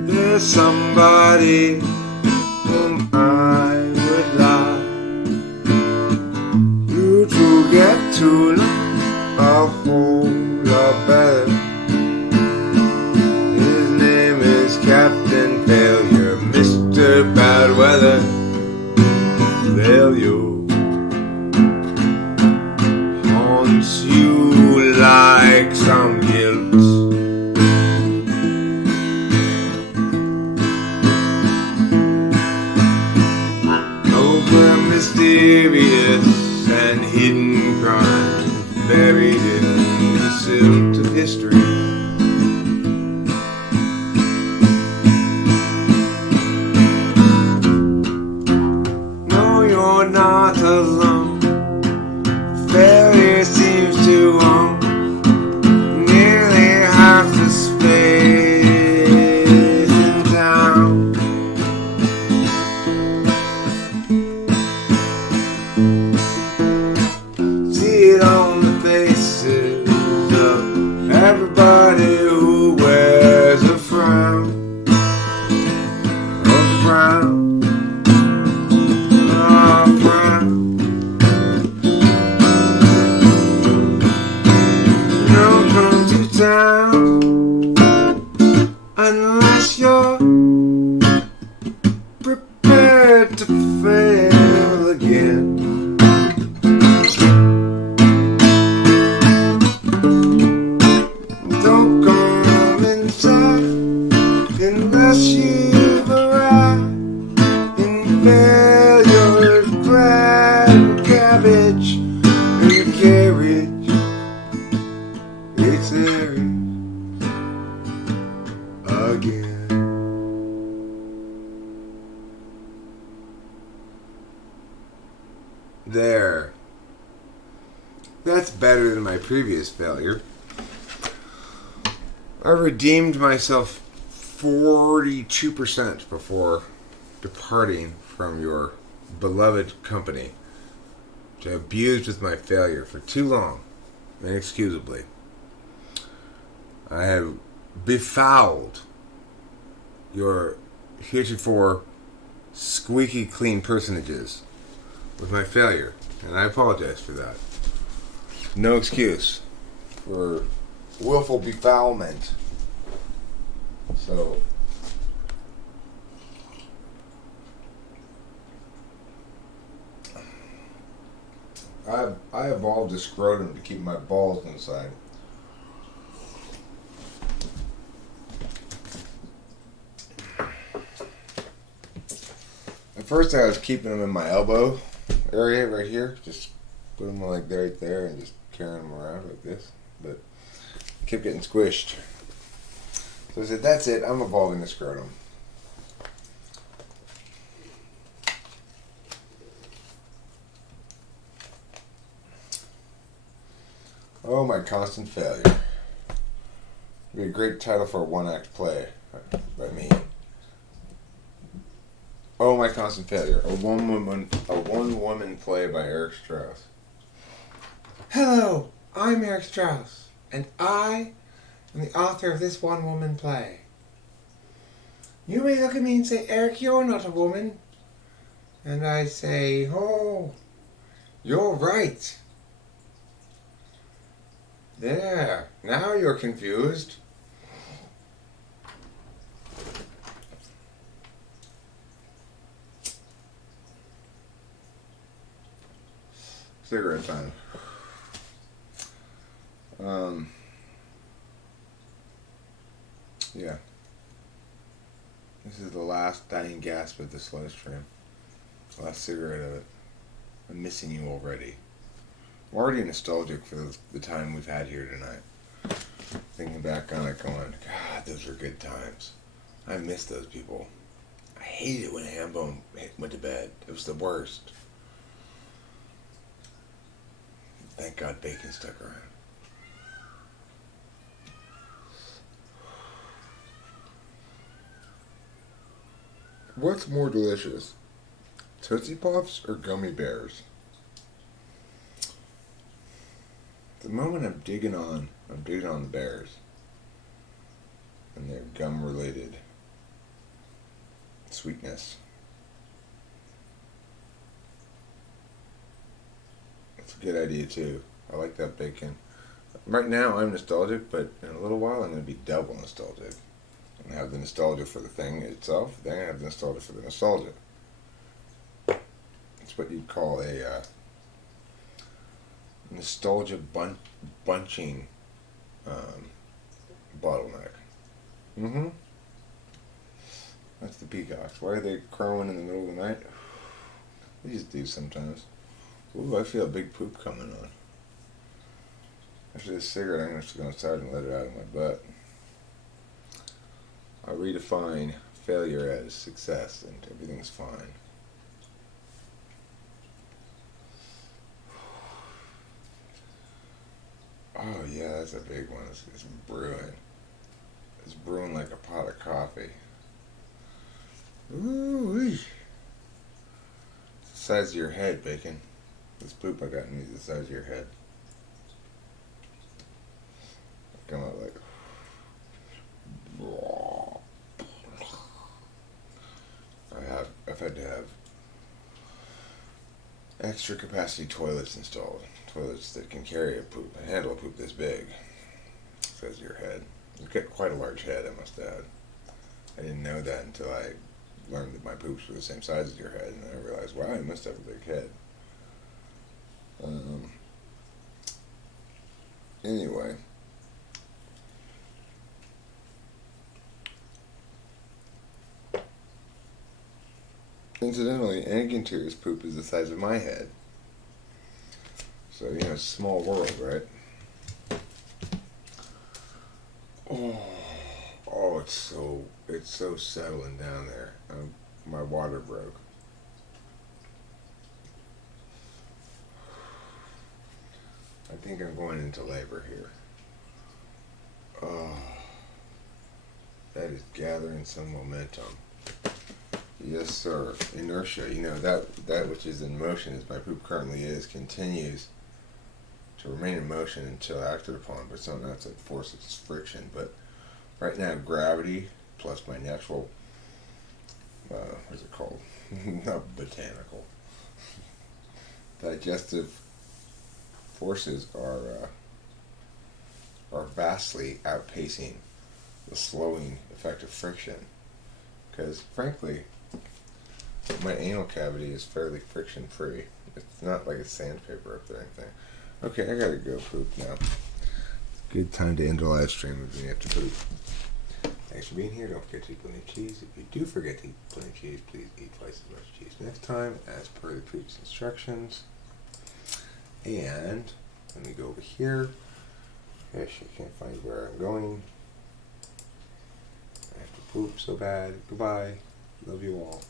There's somebody whom I would like you to get to know a whole lot better. His name is Captain Failure, Mr. Bad Weather. Failure haunts you like some guilt. Over mysterious and hidden crimes buried in the silt of history. frown. Oh, frown. Don't come to town unless you're prepared to fail again. Don't come inside unless you've arrived in failure's glad cabbage and the carriage. It's there again. There. That's better than my previous failure. I redeemed myself 42% before departing from your beloved company, which I abused with my failure for too long, inexcusably. I have befouled your heretofore squeaky clean personages with my failure, and I apologize for that. No excuse for willful befoulment. So, I evolved a scrotum to keep my balls inside. At first I was keeping them in my elbow area right here, just put them like right there and just carrying them around like this, but I kept getting squished. So I said, that's it, I'm evolving the scrotum. Oh, my constant failure. It'd be a great title for a one-act play by me. Oh, my constant failure. A one-woman play by Eric Strauss. Hello, I'm Eric Strauss, and I am the author of this one-woman play. You may look at me and say, Eric, you're not a woman. And I say, oh, you're right. There, now you're confused. Cigarette time. Yeah. This is the last dying gasp of the slow stream. Last cigarette of it. I'm missing you already. I'm already nostalgic for the time we've had here tonight. Thinking back on it, going, God, those were good times. I miss those people. I hated it when Hambone went to bed. It was the worst. Thank God Bacon stuck around. What's more delicious? Tootsie Pops or gummy bears? The moment I'm digging on the bears and their gum-related sweetness. It's a good idea too. I like that bacon. Right now I'm nostalgic, but in a little while I'm going to be double nostalgic. I'm going to have the nostalgia for the thing itself, then I have the nostalgia for the nostalgia. It's what you'd call a nostalgia bunching bottleneck. Mm-hmm. That's the peacocks. Why are they crowing in the middle of the night? They just do sometimes. Ooh, I feel a big poop coming on. After this cigarette, I'm just going to go outside and let it out of my butt. I redefine failure as success, and everything's fine. Oh yeah, that's a big one. It's brewing. It's brewing like a pot of coffee. Ooh-wee. It's the size of your head, Bacon. This poop I got in me is the size of your head. Come out like... I have I've had to have extra capacity toilets installed. Toilets that can carry a handle of poop this big. Says your head. You've got quite a large head, I must add. I didn't know that until I learned that my poops were the same size as your head, and then I realized, wow, I must have a big head. Anyway. Incidentally, Angantyre's poop is the size of my head. So, you know, it's a small world, right? Oh, it's so settling down there. My water broke. I think I'm going into labor here. Oh, that is gathering some momentum. Yes, sir. Inertia. You know, that which is in motion, as my poop currently is, continues to remain in motion until acted upon, but it's not an outside force, it's friction. But right now, gravity plus my natural, what's it called? Not botanical. Digestive forces are vastly outpacing the slowing effect of friction. Because, frankly, my anal cavity is fairly friction-free. It's not like a sandpaper up there or anything. Okay, I gotta go poop now. Good time to end a live stream if you have to poop. Thanks for being here. Don't forget to eat plenty of cheese. If you do forget to eat plenty of cheese, please eat twice as much cheese next time, as per the previous instructions. And let me go over here. Gosh, I can't find where I'm going. I have to poop so bad. Goodbye. Love you all.